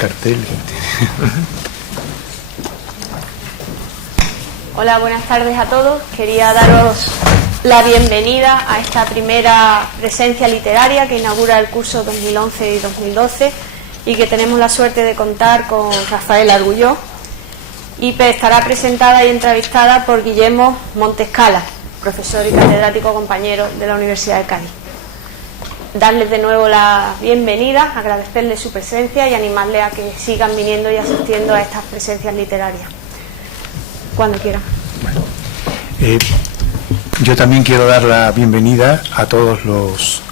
cartel. Hola, buenas tardes a todos. Quería daros la bienvenida a esta primera presencia literaria que inaugura el curso 2011 y 2012 y que tenemos la suerte de contar con Rafael Argulló, y estará presentada y entrevistada por Guillermo Montescala, profesor y catedrático compañero de la Universidad de Cádiz. Darles de nuevo la bienvenida, agradecerles su presencia y animarles a que sigan viniendo y asistiendo a estas presencias literarias. Cuando quieran. Bueno, yo también quiero dar la bienvenida a todos los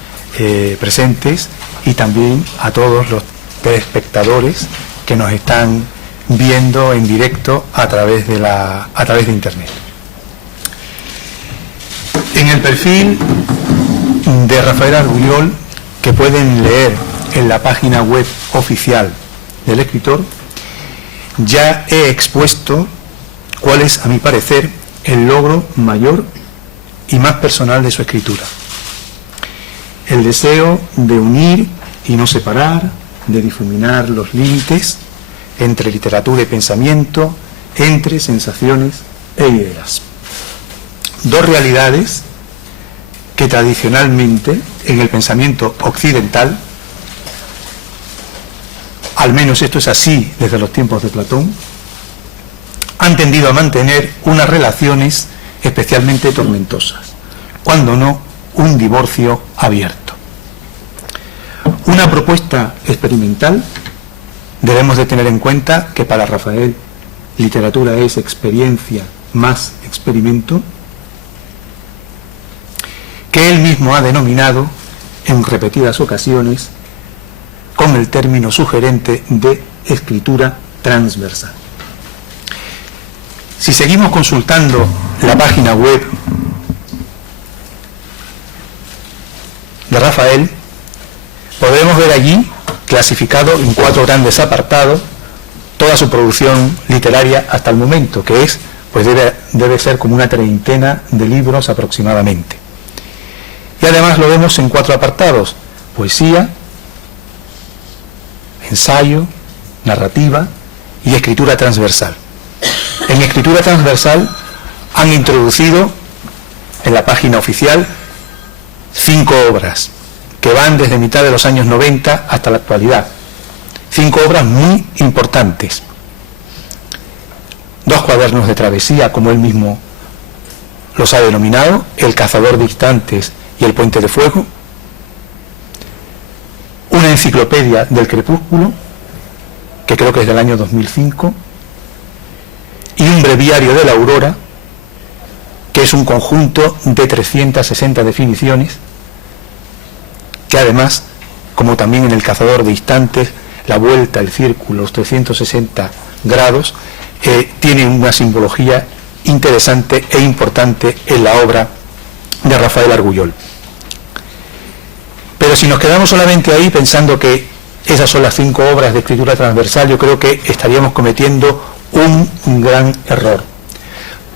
presentes y también a todos los telespectadores que nos están viendo en directo a través de internet. En el perfil de Rafael Argulló, que pueden leer en la página web oficial del escritor, ya he expuesto cuál es, a mi parecer, el logro mayor y más personal de su escritura. El deseo de unir y no separar, de difuminar los límites entre literatura y pensamiento, entre sensaciones e ideas. Dos realidades que tradicionalmente en el pensamiento occidental, al menos esto es así desde los tiempos de Platón, han tendido a mantener unas relaciones especialmente tormentosas, cuando no un divorcio abierto. Una propuesta experimental. Debemos de tener en cuenta que para Rafael literatura es experiencia más experimento, que él mismo ha denominado en repetidas ocasiones con el término sugerente de escritura transversal. Si seguimos consultando la página web de Rafael, podremos ver allí, clasificado en 4 grandes apartados, toda su producción literaria hasta el momento, que es, pues debe ser como una treintena de libros aproximadamente. Y además lo vemos en 4 apartados: poesía, ensayo, narrativa y escritura transversal. En escritura transversal han introducido en la página oficial 5 obras que van desde mitad de los años 90 hasta la actualidad. 5 obras muy importantes. 2 cuadernos de travesía, como él mismo los ha denominado: El cazador de instantes y El puente de fuego. Una enciclopedia del crepúsculo, que creo que es del año 2005. Y un breviario de la aurora, que es un conjunto de 360 definiciones, que además, como también en El cazador de instantes, la vuelta, el círculo, los 360 grados, tiene una simbología interesante e importante en la obra de Rafael Argulló. Pero si nos quedamos solamente ahí pensando que esas son las 5 obras de escritura transversal, yo creo que estaríamos cometiendo un gran error,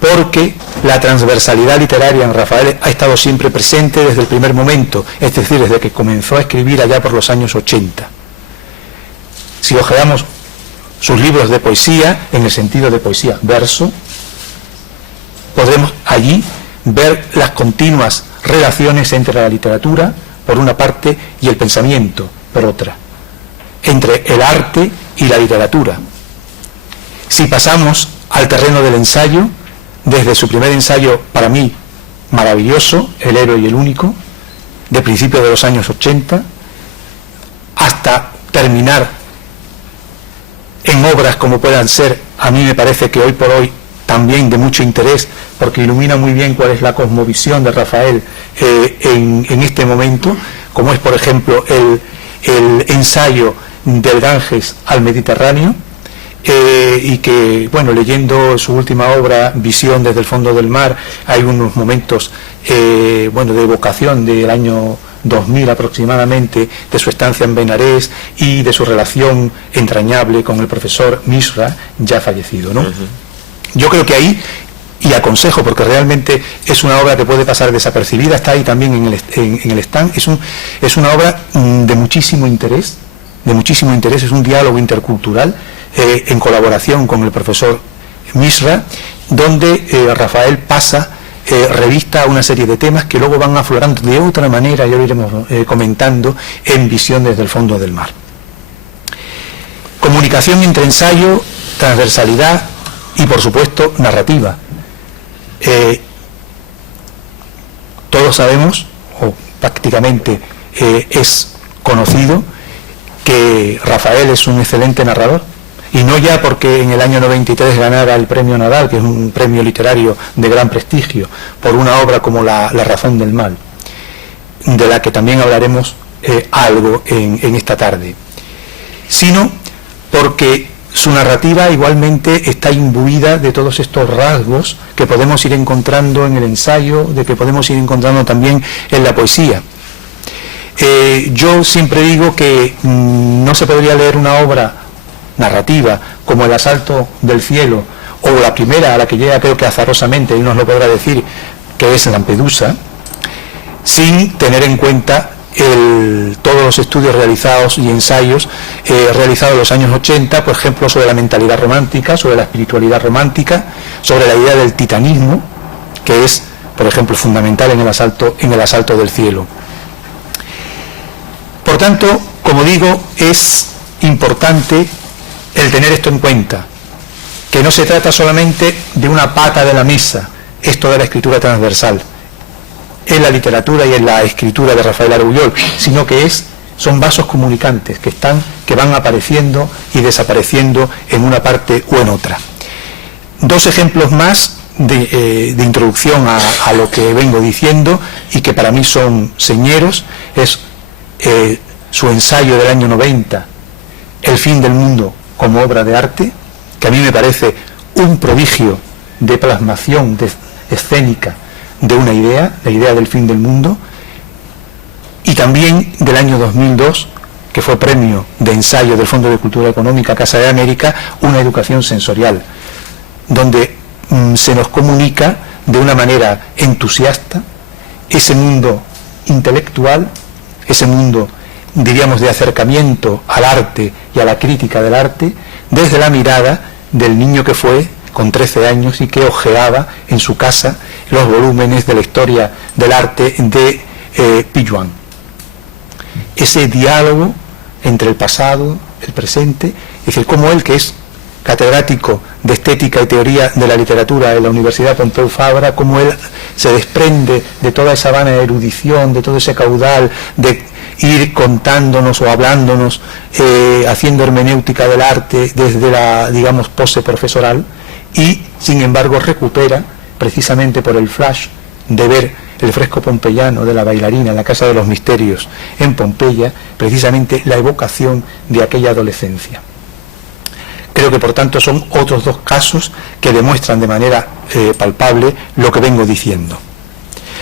porque la transversalidad literaria en Rafael ha estado siempre presente desde el primer momento, es decir, desde que comenzó a escribir allá por los años 80. Si ojeamos sus libros de poesía, en el sentido de poesía verso, podremos allí ver las continuas relaciones entre la literatura, por una parte, y el pensamiento, por otra, entre el arte y la literatura. Si pasamos al terreno del ensayo, desde su primer ensayo, para mí, maravilloso, El héroe y el único, de principios de los años 80, hasta terminar en obras como puedan ser, a mí me parece que hoy por hoy, también de mucho interés, porque ilumina muy bien cuál es la cosmovisión de Rafael en este momento, como es, por ejemplo, el ensayo del Ganges al Mediterráneo, y que, bueno, leyendo su última obra, Visión desde el fondo del mar, hay unos momentos, de evocación del año 2000 aproximadamente, de su estancia en Benarés y de su relación entrañable con el profesor Mishra, ya fallecido, ¿no? Uh-huh. Yo creo que ahí, y aconsejo, porque realmente es una obra que puede pasar desapercibida, está ahí también en el stand, es una obra de muchísimo interés, de muchísimo interés, es un diálogo intercultural en colaboración con el profesor Misra, donde Rafael pasa revista a una serie de temas que luego van aflorando de otra manera, ya lo iremos comentando, en Visión desde el fondo del mar. Comunicación entre ensayo, transversalidad y, por supuesto, narrativa. Todos sabemos, o prácticamente es conocido, que Rafael es un excelente narrador, y no ya porque en el año 93 ganara el premio Nadal, que es un premio literario de gran prestigio, por una obra como La razón del mal, de la que también hablaremos algo en esta tarde, sino porque su narrativa igualmente está imbuida de todos estos rasgos que podemos ir encontrando en el ensayo, de que podemos ir encontrando también en la poesía. Yo siempre digo que no se podría leer una obra narrativa como El asalto del cielo, o la primera a la que llega creo que azarosamente, él nos lo podrá decir, que es Lampedusa, sin tener en cuenta todos los estudios realizados y ensayos realizados en los años 80, por ejemplo, sobre la mentalidad romántica, sobre la espiritualidad romántica, sobre la idea del titanismo, que es, por ejemplo, fundamental en el asalto del cielo. Por tanto, como digo, es importante el tener esto en cuenta, que no se trata solamente de una pata de la mesa, esto de la escritura transversal, en la literatura y en la escritura de Rafael Argullol, sino que son vasos comunicantes que van apareciendo y desapareciendo en una parte o en otra. Dos ejemplos más de introducción a lo que vengo diciendo y que para mí son señeros, es su ensayo del año 90, El fin del mundo como obra de arte, que a mí me parece un prodigio de plasmación escénica de una idea, la idea del fin del mundo, y también del año 2002, que fue premio de ensayo del Fondo de Cultura Económica Casa de América, Una educación sensorial, donde se nos comunica de una manera entusiasta ese mundo intelectual, ese mundo, diríamos, de acercamiento al arte y a la crítica del arte, desde la mirada del niño que fue con 13 años y que hojeaba en su casa los volúmenes de la historia del arte de Pilluan. Ese diálogo entre el pasado, el presente, es decir, como él, que es catedrático de Estética y Teoría de la Literatura en la Universidad Pompeu Fabra, como él se desprende de toda esa vana erudición, de todo ese caudal de ir contándonos o hablándonos, haciendo hermenéutica del arte desde la, digamos, pose profesoral, y sin embargo recupera, precisamente por el flash de ver el fresco pompeyano de la bailarina en la Casa de los Misterios en Pompeya, precisamente la evocación de aquella adolescencia. Creo que por tanto son otros dos casos que demuestran de manera palpable lo que vengo diciendo.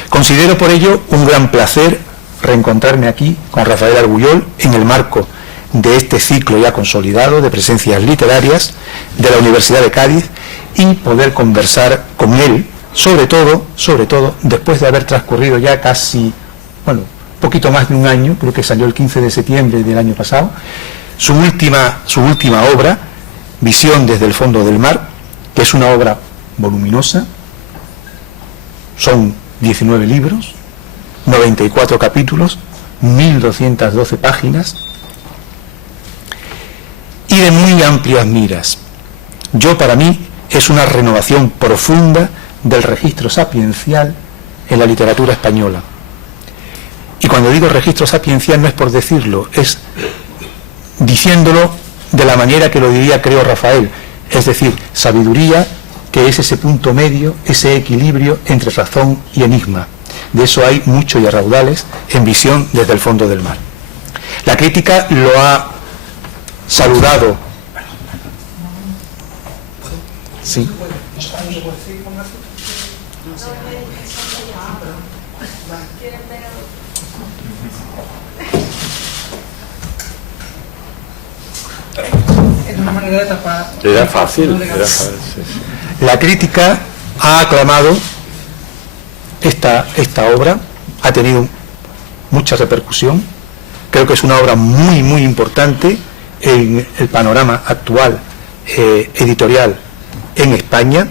Considero por ello un gran placer reencontrarme aquí con Rafael Argullol en el marco de este ciclo ya consolidado de presencias literarias de la Universidad de Cádiz, y poder conversar con él, sobre todo, después de haber transcurrido ya casi, poquito más de un año, creo que salió el 15 de septiembre del año pasado, su última obra, Visión desde el fondo del mar, que es una obra voluminosa, son 19 libros, 94 capítulos, 1212 páginas, y de muy amplias miras. Para mí, es una renovación profunda del registro sapiencial en la literatura española. Y cuando digo registro sapiencial no es por decirlo, es diciéndolo de la manera que lo diría, creo, Rafael, es decir, sabiduría, que es ese punto medio, ese equilibrio entre razón y enigma. De eso hay mucho y a raudales en Visión desde el fondo del mar. La crítica lo ha saludado. Sí. Era fácil. La crítica ha aclamado esta obra, ha tenido mucha repercusión, Creo que es una obra muy, muy importante en el panorama actual editorial en España.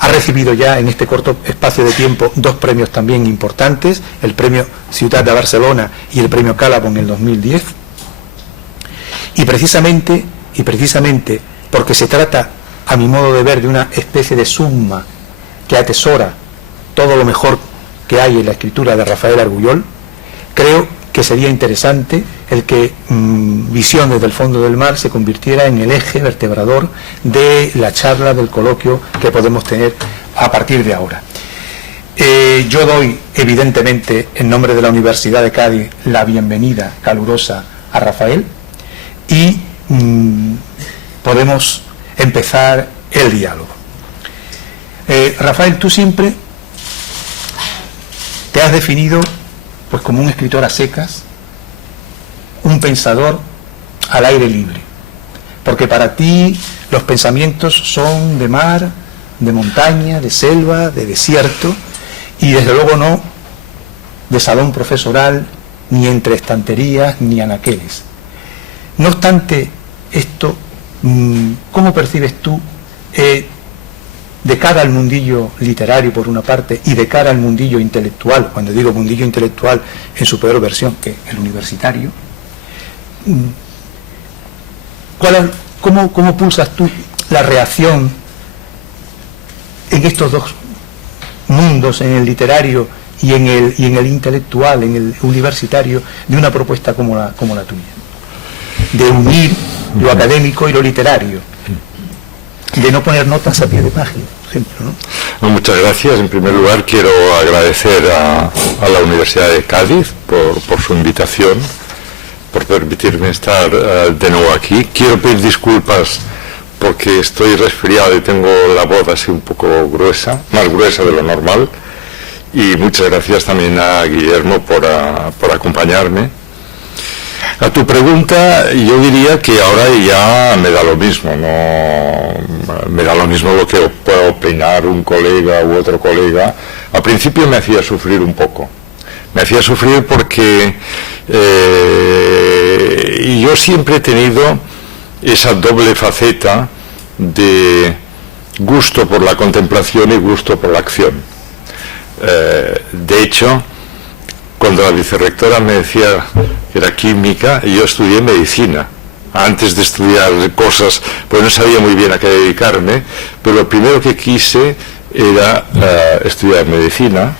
Ha recibido ya en este corto espacio de tiempo 2 premios también importantes, el premio Ciutat de Barcelona y el premio Cálamo en el 2010. Y precisamente porque se trata, a mi modo de ver, de una especie de suma que atesora todo lo mejor que hay en la escritura de Rafael Argullol, creo que sería interesante el que Visión desde el fondo del mar se convirtiera en el eje vertebrador de la charla, del coloquio que podemos tener a partir de ahora. Yo doy, evidentemente, en nombre de la Universidad de Cádiz, la bienvenida calurosa a Rafael y podemos empezar el diálogo. Rafael, tú siempre te has definido pues como un escritor a secas, un pensador al aire libre, porque para ti los pensamientos son de mar, de montaña, de selva, de desierto, y desde luego no de salón profesoral, ni entre estanterías, ni anaqueles. No obstante esto, ¿cómo percibes tú de cara al mundillo literario por una parte y de cara al mundillo intelectual, cuando digo mundillo intelectual en su peor versión, que el universitario, ¿cómo pulsas tú la reacción en estos dos mundos, en el literario y en el intelectual, en el universitario, de una propuesta como la tuya, de unir lo académico y lo literario, de no poner notas a pie de página, por ejemplo, ¿no? Muchas gracias. En primer lugar, quiero agradecer a la Universidad de Cádiz por su invitación, por permitirme estar de nuevo aquí. Quiero pedir disculpas porque estoy resfriado y tengo la voz así un poco gruesa, más gruesa de lo normal. Y muchas gracias también a Guillermo por acompañarme. A tu pregunta, yo diría que ahora ya me da lo mismo, no me da lo mismo lo que pueda opinar un colega u otro colega. Al principio me hacía sufrir un poco, me hacía sufrir porque yo siempre he tenido esa doble faceta de gusto por la contemplación y gusto por la acción. De hecho, cuando la vicerrectora me decía que era química, yo estudié medicina. Antes de estudiar cosas, pues no sabía muy bien a qué dedicarme, pero lo primero que quise era estudiar medicina.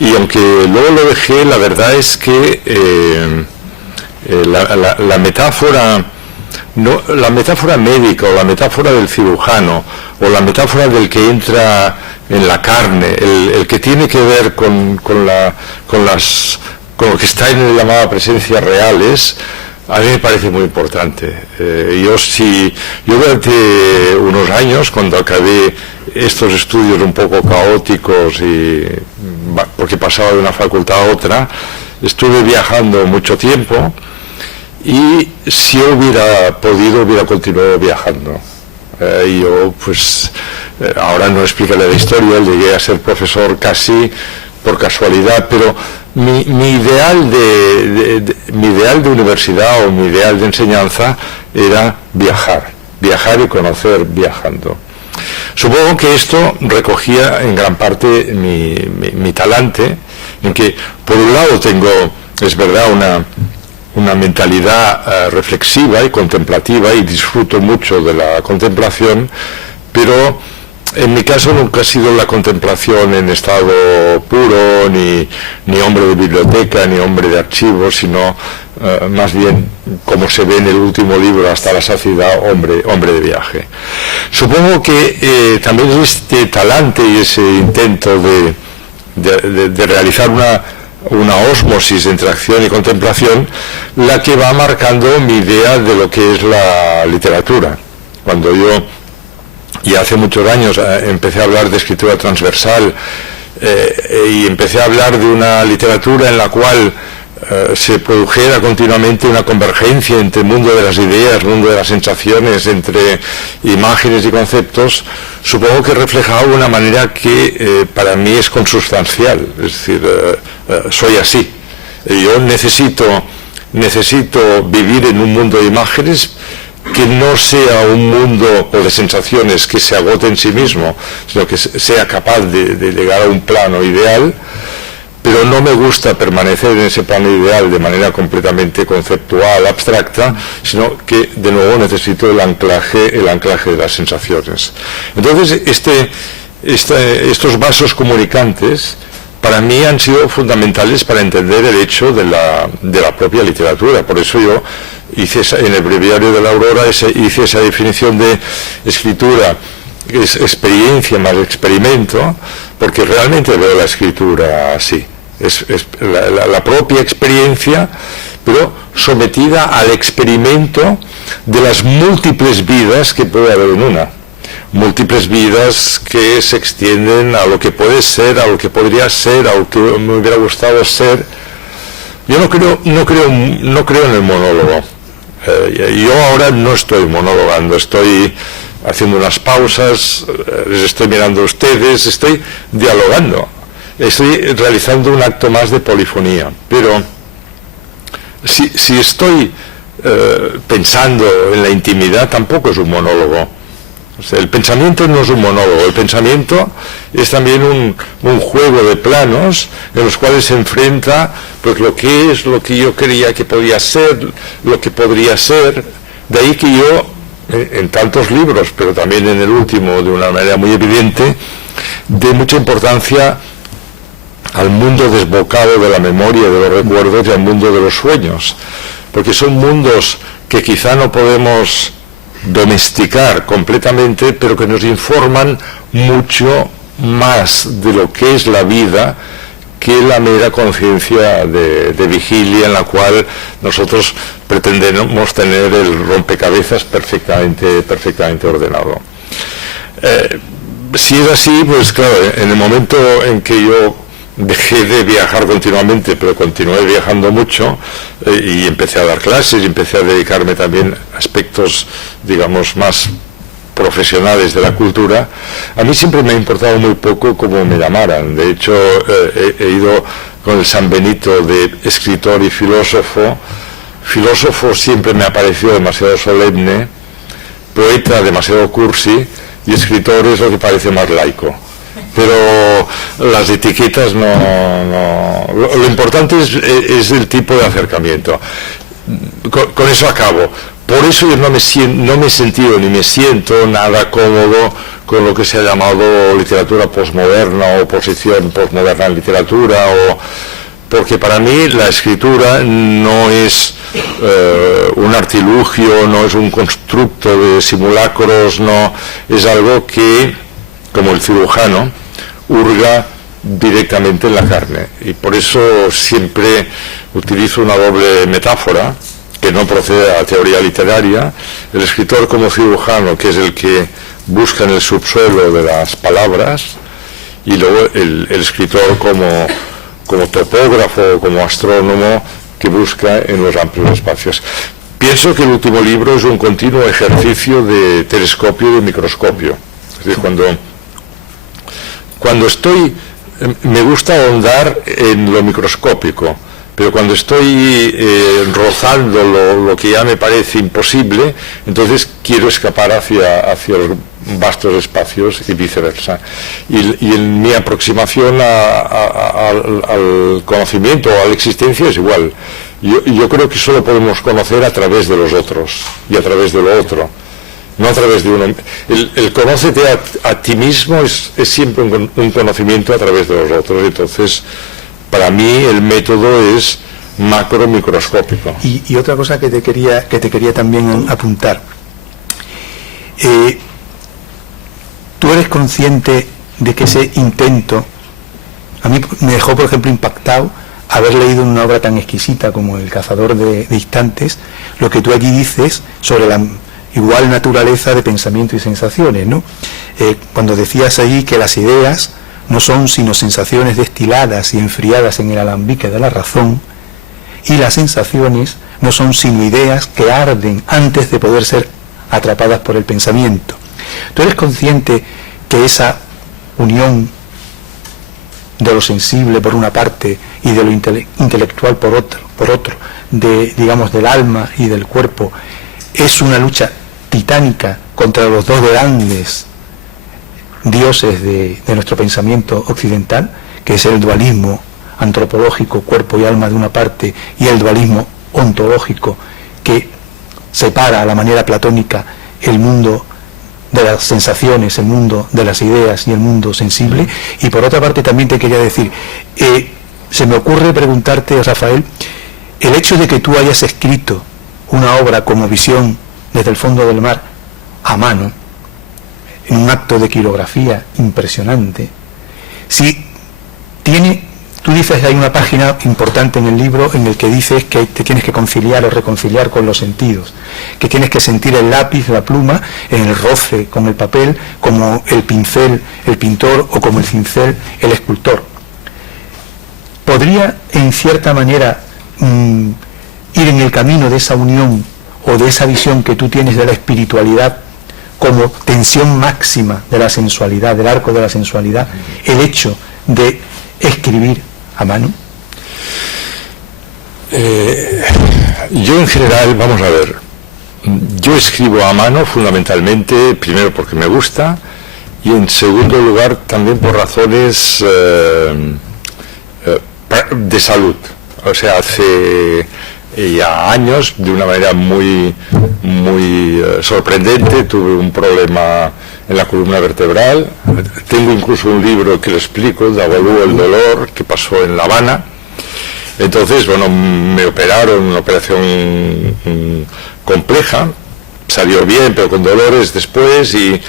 Y aunque luego lo dejé, la verdad es que la metáfora, no, la metáfora médica o la metáfora del cirujano o la metáfora del que entra en la carne, el que tiene que ver con lo que está en la llamada presencia reales, a mí me parece muy importante. Yo durante unos años, cuando acabé estos estudios un poco caóticos porque pasaba de una facultad a otra, estuve viajando mucho tiempo y si hubiera podido hubiera continuado viajando. Yo pues ahora no explicaré la historia, llegué a ser profesor casi por casualidad, pero mi ideal de universidad o mi ideal de enseñanza era viajar y conocer viajando. Supongo que esto recogía en gran parte mi talante, en que por un lado tengo, es verdad, una mentalidad reflexiva y contemplativa y disfruto mucho de la contemplación, pero en mi caso nunca ha sido la contemplación en estado puro, ni hombre de biblioteca, ni hombre de archivos, sino más bien, como se ve en el último libro, Hasta la saciedad, hombre de viaje. Supongo que también este talante y ese intento de realizar una ósmosis entre acción y contemplación, la que va marcando mi idea de lo que es la literatura. Cuando yo, y hace muchos años, empecé a hablar de escritura transversal y empecé a hablar de una literatura en la cual se produjera continuamente una convergencia entre el mundo de las ideas, el mundo de las sensaciones, entre imágenes y conceptos, supongo que reflejaba una manera que para mí es consubstancial, es decir, soy así. Yo necesito necesito vivir en un mundo de imágenes que no sea un mundo o de sensaciones que se agote en sí mismo, sino que sea capaz de llegar a un plano ideal, pero no me gusta permanecer en ese plano ideal de manera completamente conceptual, abstracta, sino que de nuevo necesito el anclaje de las sensaciones. Entonces, estos vasos comunicantes para mí han sido fundamentales para entender el hecho de la propia literatura. Por eso yo hice en el breviario de la Aurora hice esa definición de escritura, que es experiencia más experimento, porque realmente veo la escritura así. Es la propia experiencia, pero sometida al experimento de las múltiples vidas que puede haber en una. Múltiples vidas que se extienden a lo que puede ser, a lo que podría ser, a lo que me hubiera gustado ser. Yo no creo en el monólogo. Yo ahora no estoy monólogando, estoy haciendo unas pausas, les estoy mirando a ustedes, estoy dialogando, estoy realizando un acto más de polifonía. Pero si estoy pensando en la intimidad, tampoco es un monólogo. O sea, el pensamiento no es un monólogo, el pensamiento es también un juego de planos en los cuales se enfrenta pues lo que es, lo que yo creía que podía ser, lo que podría ser. De ahí que yo, en tantos libros, pero también en el último de una manera muy evidente, dé mucha importancia al mundo desbocado de la memoria, de los recuerdos y al mundo de los sueños, porque son mundos que quizá no podemos domesticar completamente, pero que nos informan mucho más de lo que es la vida que la mera conciencia de vigilia en la cual nosotros pretendemos tener el rompecabezas perfectamente ordenado. Si es así, pues claro, en el momento en que yo dejé de viajar continuamente, pero continué viajando mucho, y empecé a dar clases y empecé a dedicarme también a aspectos, digamos, más profesionales de la cultura. A mí siempre me ha importado muy poco cómo me llamaran. De hecho, he ido con el San Benito de escritor y filósofo. Filósofo siempre me ha parecido demasiado solemne, poeta demasiado cursi, y escritor es lo que parece más laico. Pero las etiquetas no. Lo importante es el tipo de acercamiento. Con eso acabo. Por eso yo no me he sentido ni me siento nada cómodo con lo que se ha llamado literatura posmoderna o posición posmoderna en literatura, porque para mí la escritura no es un artilugio, no es un constructo de simulacros, no es algo que, como el cirujano, hurga directamente en la carne. Y por eso siempre utilizo una doble metáfora que no procede a la teoría literaria. El escritor como cirujano, que es el que busca en el subsuelo de las palabras, y luego el escritor como topógrafo, como astrónomo, que busca en los amplios espacios. Pienso que el último libro es un continuo ejercicio de telescopio y de microscopio. Es decir, cuando estoy, me gusta ahondar en lo microscópico, pero cuando estoy rozando lo que ya me parece imposible, entonces quiero escapar hacia los vastos espacios y viceversa. Y en mi aproximación al conocimiento o a la existencia es igual. Yo creo que solo podemos conocer a través de los otros y a través de lo otro, no a través de uno. El conócete a ti mismo es siempre un conocimiento a través de los otros. Entonces, para mí el método es macro-microscópico. Y otra cosa que te quería también apuntar. ¿Tú eres consciente de que ese intento, a mí me dejó, por ejemplo, impactado haber leído una obra tan exquisita como El cazador de instantes, lo que tú allí dices sobre la igual naturaleza de pensamiento y sensaciones, ¿no? Cuando decías allí que las ideas no son sino sensaciones destiladas y enfriadas en el alambique de la razón, y las sensaciones no son sino ideas que arden antes de poder ser atrapadas por el pensamiento. ¿Tú eres consciente que esa unión de lo sensible por una parte y de lo intelectual por otro, digamos, del alma y del cuerpo, es una lucha titánica contra los dos grandes dioses de nuestro pensamiento occidental, que es el dualismo antropológico, cuerpo y alma de una parte, y el dualismo ontológico, que separa a la manera platónica el mundo de las sensaciones, el mundo de las ideas y el mundo sensible. Y por otra parte también te quería decir, se me ocurre preguntarte, Rafael, el hecho de que tú hayas escrito una obra como Visión desde el fondo del mar a mano, en un acto de quirografía impresionante, si tiene, tú dices, hay una página importante en el libro en el que dices que te tienes que conciliar o reconciliar con los sentidos, que tienes que sentir el lápiz, la pluma, en el roce con el papel, como el pincel, el pintor, o como el cincel, el escultor. ¿Podría, en cierta manera, ir en el camino de esa unión o de esa visión que tú tienes de la espiritualidad como tensión máxima de la sensualidad, del arco de la sensualidad, el hecho de escribir a mano? Yo en general, vamos a ver, yo escribo a mano fundamentalmente, primero porque me gusta, y en segundo lugar también por razones de salud. O sea, hace ya años, de una manera muy sorprendente, tuve un problema en la columna vertebral. Tengo incluso un libro que lo explico, de Avalúo el dolor, que pasó en La Habana. Entonces, bueno, me operaron, una operación compleja, salió bien, pero con dolores después, y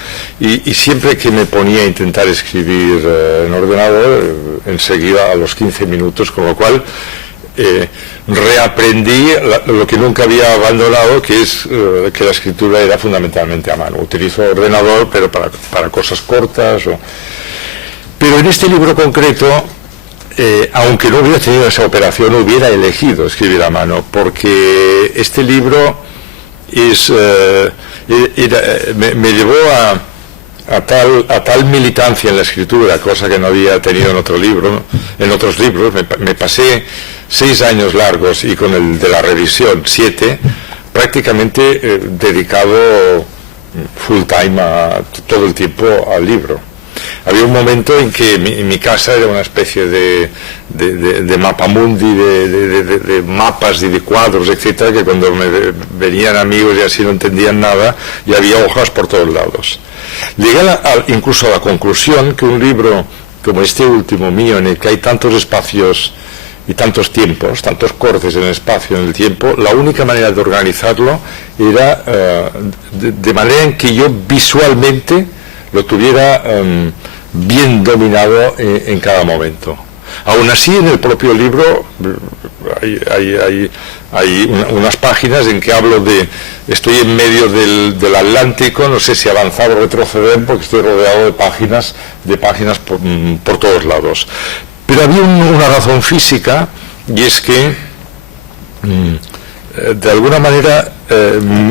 siempre que me ponía a intentar escribir en ordenador, enseguida a los 15 minutos, con lo cual reaprendí lo que nunca había abandonado, que es que la escritura era fundamentalmente a mano. Utilizo ordenador, pero para cosas cortas. Pero en este libro concreto, aunque no hubiera tenido esa operación, hubiera elegido escribir a mano, porque este libro me llevó a tal militancia en la escritura, cosa que no había tenido en otros libros. Me pasé 6 años largos, y con el de la revisión 7, prácticamente dedicado full time todo el tiempo al libro. Había un momento en que mi casa era una especie de mapamundi, de mapas y de cuadros, etcétera, que cuando me venían amigos y así no entendían nada, y había hojas por todos lados. Llegué incluso a la conclusión que un libro como este último mío, en el que hay tantos espacios y tantos tiempos, tantos cortes en el espacio y en el tiempo, la única manera de organizarlo era de manera en que yo visualmente lo tuviera bien dominado en cada momento. Aún así, en el propio libro hay unas páginas en que hablo estoy en medio del Atlántico, no sé si avanzar o retroceder, porque estoy rodeado de páginas por todos lados. Pero había una razón física, y es que de alguna manera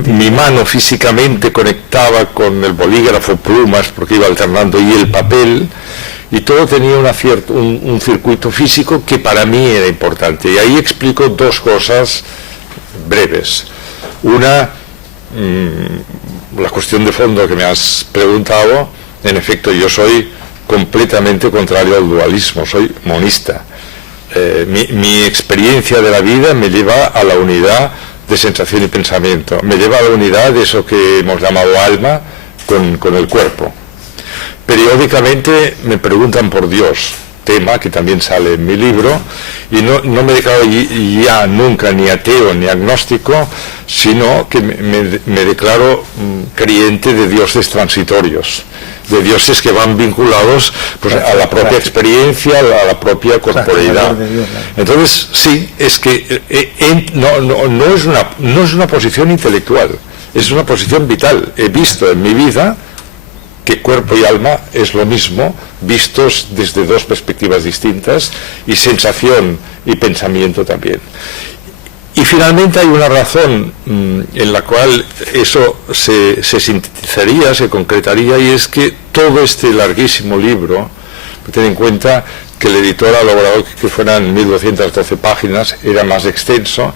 mi mano físicamente conectaba con el bolígrafo, plumas, porque iba alternando, y el papel, y todo tenía un circuito físico que para mí era importante. Y ahí explico 2 cosas breves. Una, la cuestión de fondo que me has preguntado. En efecto, yo soy completamente contrario al dualismo, soy monista. Mi experiencia de la vida me lleva a la unidad de sensación y pensamiento, me lleva a la unidad de eso que hemos llamado alma con el cuerpo. Periódicamente me preguntan por Dios, tema que también sale en mi libro, y no me declaro ya nunca ni ateo ni agnóstico, sino que me declaro creyente de dioses transitorios, de dioses que van vinculados pues a la propia experiencia, a la propia corporeidad. Entonces, sí, es que no es una posición intelectual, es una posición vital. He visto en mi vida que cuerpo y alma es lo mismo, vistos desde 2 perspectivas distintas, y sensación y pensamiento también. Y finalmente hay una razón en la cual eso se sintetizaría, se concretaría, y es que todo este larguísimo libro, ten en cuenta que el editor ha logrado que fueran 1212 páginas, era más extenso,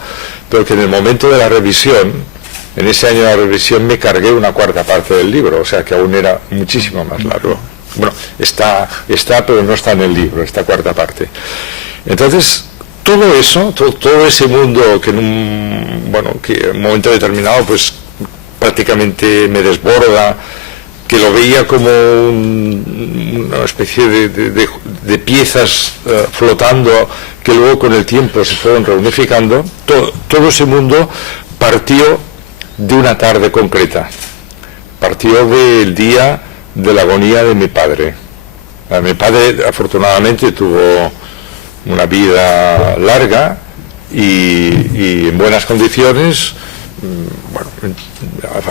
pero que en el momento de la revisión, en ese año de la revisión, me cargué una cuarta parte del libro, o sea que aún era muchísimo más largo. Bueno, está, pero no está en el libro, esta cuarta parte. Entonces, todo eso, todo ese mundo que que en un momento determinado, pues prácticamente me desborda, que lo veía como una especie de piezas flotando, que luego con el tiempo se fueron reunificando, todo ese mundo partió de una tarde concreta, partió del día de la agonía de mi padre. Mi padre afortunadamente tuvo una vida larga y en buenas condiciones. Bueno,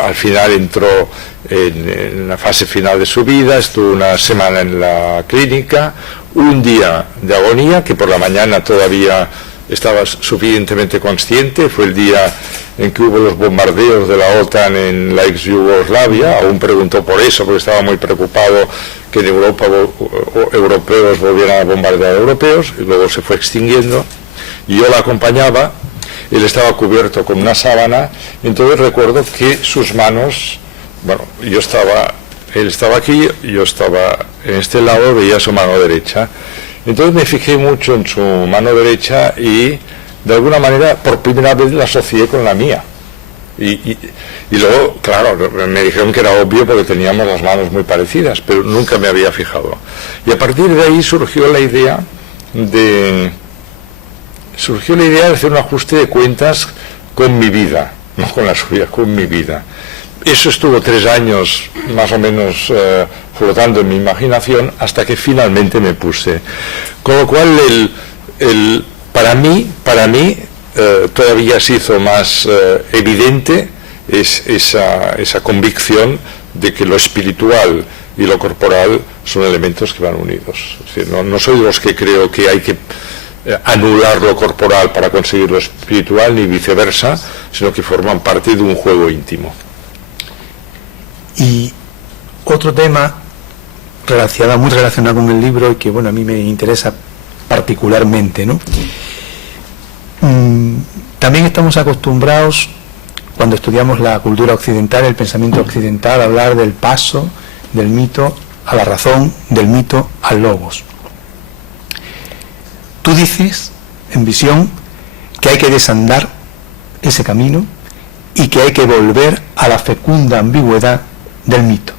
al final entró en la fase final de su vida, estuvo una semana en la clínica, un día de agonía, que por la mañana todavía estaba suficientemente consciente, fue el día en que hubo los bombardeos de la OTAN en la ex Yugoslavia, aún preguntó por eso, porque estaba muy preocupado que en Europa europeos volvieran a bombardear europeos, y luego se fue extinguiendo, y yo la acompañaba. Él estaba cubierto con una sábana, entonces recuerdo que sus manos, bueno, él estaba aquí, yo estaba en este lado, veía su mano derecha. Entonces me fijé mucho en su mano derecha y de alguna manera por primera vez la asocié con la mía. Y luego, claro, me dijeron que era obvio porque teníamos las manos muy parecidas, pero nunca me había fijado. Y a partir de ahí surgió la idea de hacer un ajuste de cuentas con mi vida, no con la suya, con mi vida. Eso estuvo 3 años más o menos flotando en mi imaginación hasta que finalmente me puse. Con lo cual, para mí todavía se hizo más evidente esa convicción de que lo espiritual y lo corporal son elementos que van unidos. Es decir, no soy de los que creo que hay que anular lo corporal para conseguir lo espiritual, ni viceversa, sino que forman parte de un juego íntimo. Y otro tema muy relacionado con el libro y que a mí me interesa particularmente, ¿no? También estamos acostumbrados, cuando estudiamos la cultura occidental, el pensamiento occidental, a hablar del paso del mito a la razón, del mito al logos. Tú dices, en Visión, que hay que desandar ese camino y que hay que volver a la fecunda ambigüedad del mito.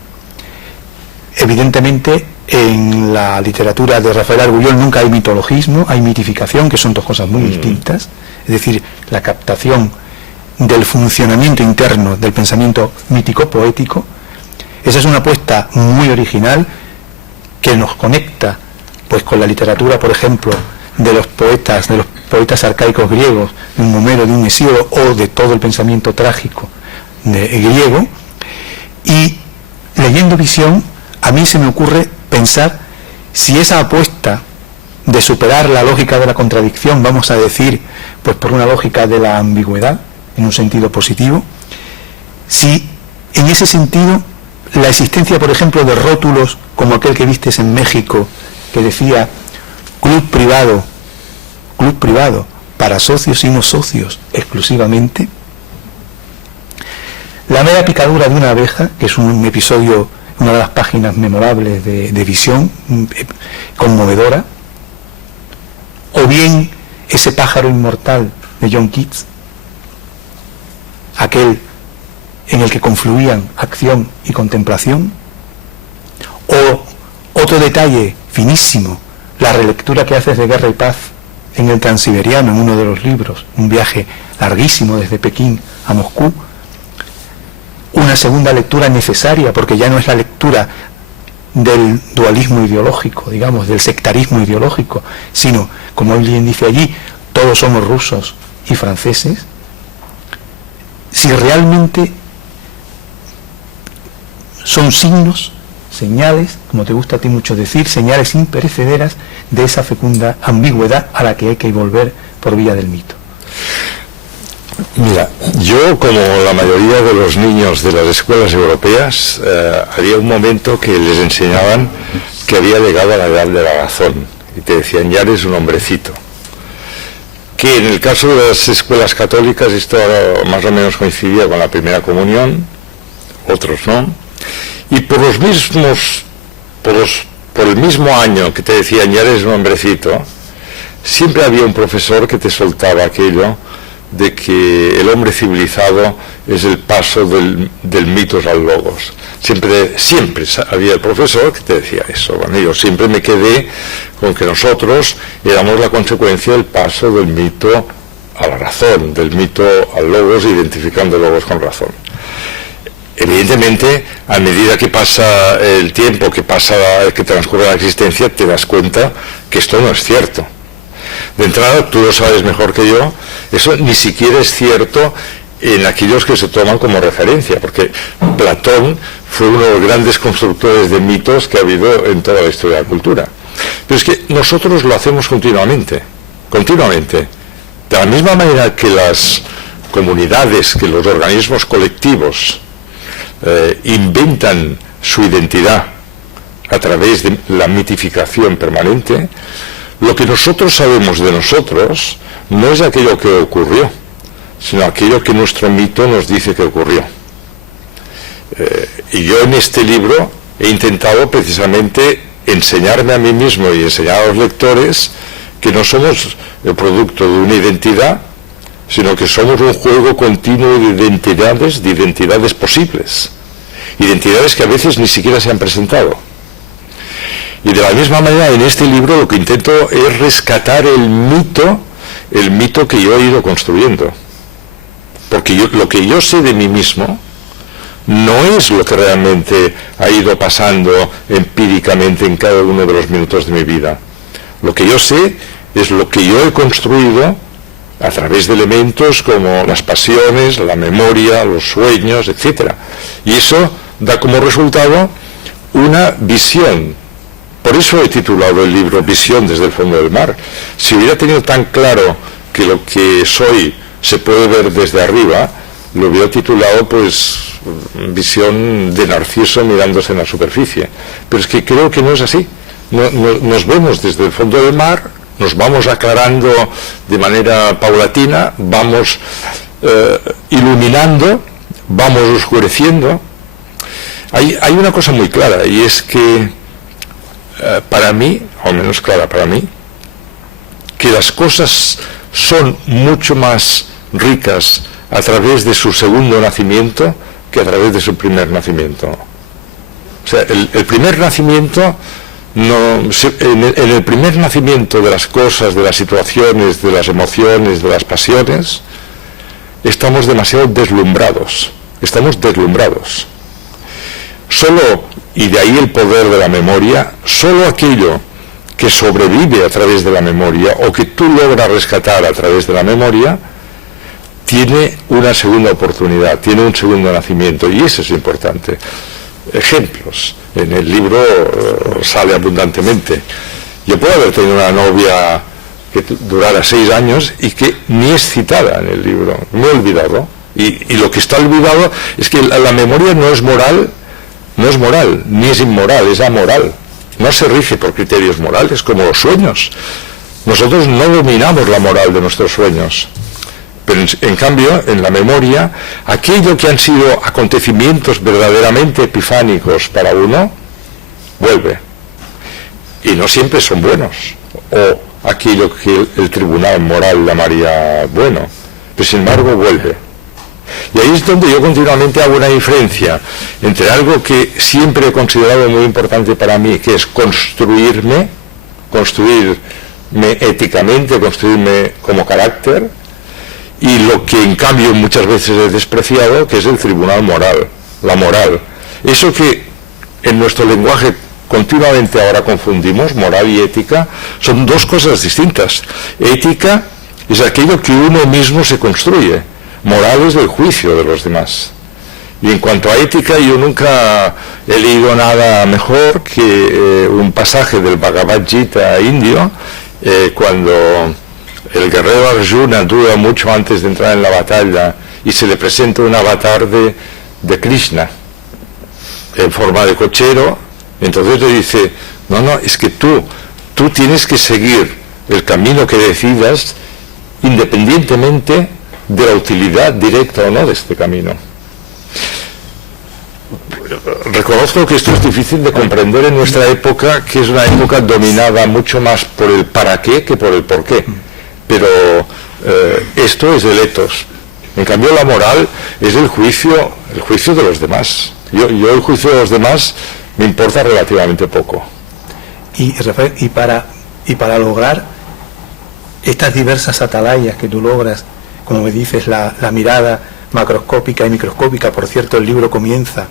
Evidentemente, en la literatura de Rafael Argullol nunca hay mitologismo, hay mitificación, que son dos cosas muy distintas. Es decir, la captación del funcionamiento interno del pensamiento mítico-poético. Esa es una apuesta muy original que nos conecta pues con la literatura, por ejemplo, de los poetas arcaicos griegos, de un Homero, de un Hesíodo, o de todo el pensamiento trágico griego. Y leyendo Visión, a mí se me ocurre pensar si esa apuesta de superar la lógica de la contradicción, vamos a decir, pues por una lógica de la ambigüedad, en un sentido positivo, si en ese sentido la existencia, por ejemplo, de rótulos como aquel que vistes en México, que decía club privado para socios y no socios exclusivamente, la mera picadura de una abeja, que es un episodio, una de las páginas memorables de Visión, conmovedora, o bien ese pájaro inmortal de John Keats, aquel en el que confluían acción y contemplación, o otro detalle finísimo, la relectura que haces de Guerra y Paz en el Transiberiano, en uno de los libros, un viaje larguísimo desde Pekín a Moscú, una segunda lectura necesaria, porque ya no es la lectura del dualismo ideológico, digamos, del sectarismo ideológico, sino, como él bien dice allí, todos somos rusos y franceses. Si realmente son signos, señales, como te gusta a ti mucho decir, señales imperecederas de esa fecunda ambigüedad a la que hay que volver por vía del mito. Mira, yo, como la mayoría de los niños de las escuelas europeas, había un momento que les enseñaban que había llegado a la edad de la razón. y te decían, ya eres un hombrecito. Que en el caso de las escuelas católicas esto más o menos coincidía con la primera comunión, otros no, y por el mismo año que te decían, ya eres un hombrecito, siempre había un profesor que te soltaba aquello de que el hombre civilizado es el paso del mitos al logos. Siempre había el profesor que te decía eso. Bueno, yo siempre me quedé con que nosotros éramos la consecuencia del paso del mito a la razón, del mito al logos, identificando logos con razón. Evidentemente, a medida que pasa el tiempo, que transcurre la existencia, te das cuenta que esto no es cierto. De entrada, tú lo sabes mejor que yo, eso ni siquiera es cierto en aquellos que se toman como referencia, porque Platón fue uno de los grandes constructores de mitos que ha habido en toda la historia de la cultura. Pero es que nosotros lo hacemos continuamente. De la misma manera que las comunidades, que los organismos colectivos inventan su identidad a través de la mitificación permanente, lo que nosotros sabemos de nosotros no es aquello que ocurrió, sino aquello que nuestro mito nos dice que ocurrió. Y yo en este libro he intentado precisamente enseñarme a mí mismo y enseñar a los lectores que no somos el producto de una identidad, sino que somos un juego continuo de identidades posibles, identidades que a veces ni siquiera se han presentado. Y de la misma manera, en este libro lo que intento es rescatar el mito que yo he ido construyendo. Porque lo que yo sé de mí mismo no es lo que realmente ha ido pasando empíricamente en cada uno de los minutos de mi vida. Lo que yo sé es lo que yo he construido a través de elementos como las pasiones, la memoria, los sueños, etc. Y eso da como resultado una visión. Por eso he titulado el libro Visión desde el fondo del mar. Si hubiera tenido tan claro que lo que soy se puede ver desde arriba, lo hubiera titulado pues Visión de Narciso mirándose en la superficie. Pero es que creo que no es así. Nos vemos desde el fondo del mar, nos vamos aclarando de manera paulatina, vamos iluminando, vamos oscureciendo. Hay una cosa muy clara, y es que para mí, o menos clara para mí, que las cosas son mucho más ricas a través de su segundo nacimiento que a través de su primer nacimiento. O sea, el primer nacimiento, en el primer nacimiento de las cosas, de las situaciones, de las emociones, de las pasiones, estamos demasiado deslumbrados. Y de ahí el poder de la memoria, solo aquello que sobrevive a través de la memoria o que tú logras rescatar a través de la memoria, tiene una segunda oportunidad, tiene un segundo nacimiento, y eso es importante. Ejemplos, en el libro sale abundantemente. Yo puedo haber tenido una novia que durara 6 años y que ni es citada en el libro, me he olvidado, y lo que está olvidado es que la memoria no es moral, ni es inmoral, es amoral. No se rige por criterios morales, como los sueños. Nosotros no dominamos la moral de nuestros sueños. Pero en cambio, en la memoria, aquello que han sido acontecimientos verdaderamente epifánicos para uno, vuelve. Y no siempre son buenos. O aquello que el tribunal moral llamaría bueno. Pero sin embargo, vuelve. Y ahí es donde yo continuamente hago una diferencia entre algo que siempre he considerado muy importante para mí, que es construirme éticamente, construirme como carácter, y lo que en cambio muchas veces he despreciado, que es el tribunal moral, la moral. Eso que en nuestro lenguaje continuamente ahora confundimos, moral y ética, son dos cosas distintas. Ética es aquello que uno mismo se construye. Moral es del juicio de los demás. Y en cuanto a ética, yo nunca he leído nada mejor que un pasaje del Bhagavad Gita indio, cuando el guerrero Arjuna duda mucho antes de entrar en la batalla y se le presenta un avatar de Krishna en forma de cochero. Entonces le dice, no, es que tú tú tienes que seguir el camino que decidas independientemente de la utilidad directa o no de este camino. Reconozco que esto es difícil de comprender en nuestra época, que es una época dominada mucho más por el para qué que por el por qué. Pero esto es del ethos. En cambio, la moral es el juicio de los demás. Yo el juicio de los demás me importa relativamente poco. Y para lograr estas diversas atalayas que tú logras, como me dices, la mirada macroscópica y microscópica. Por cierto, el libro comienza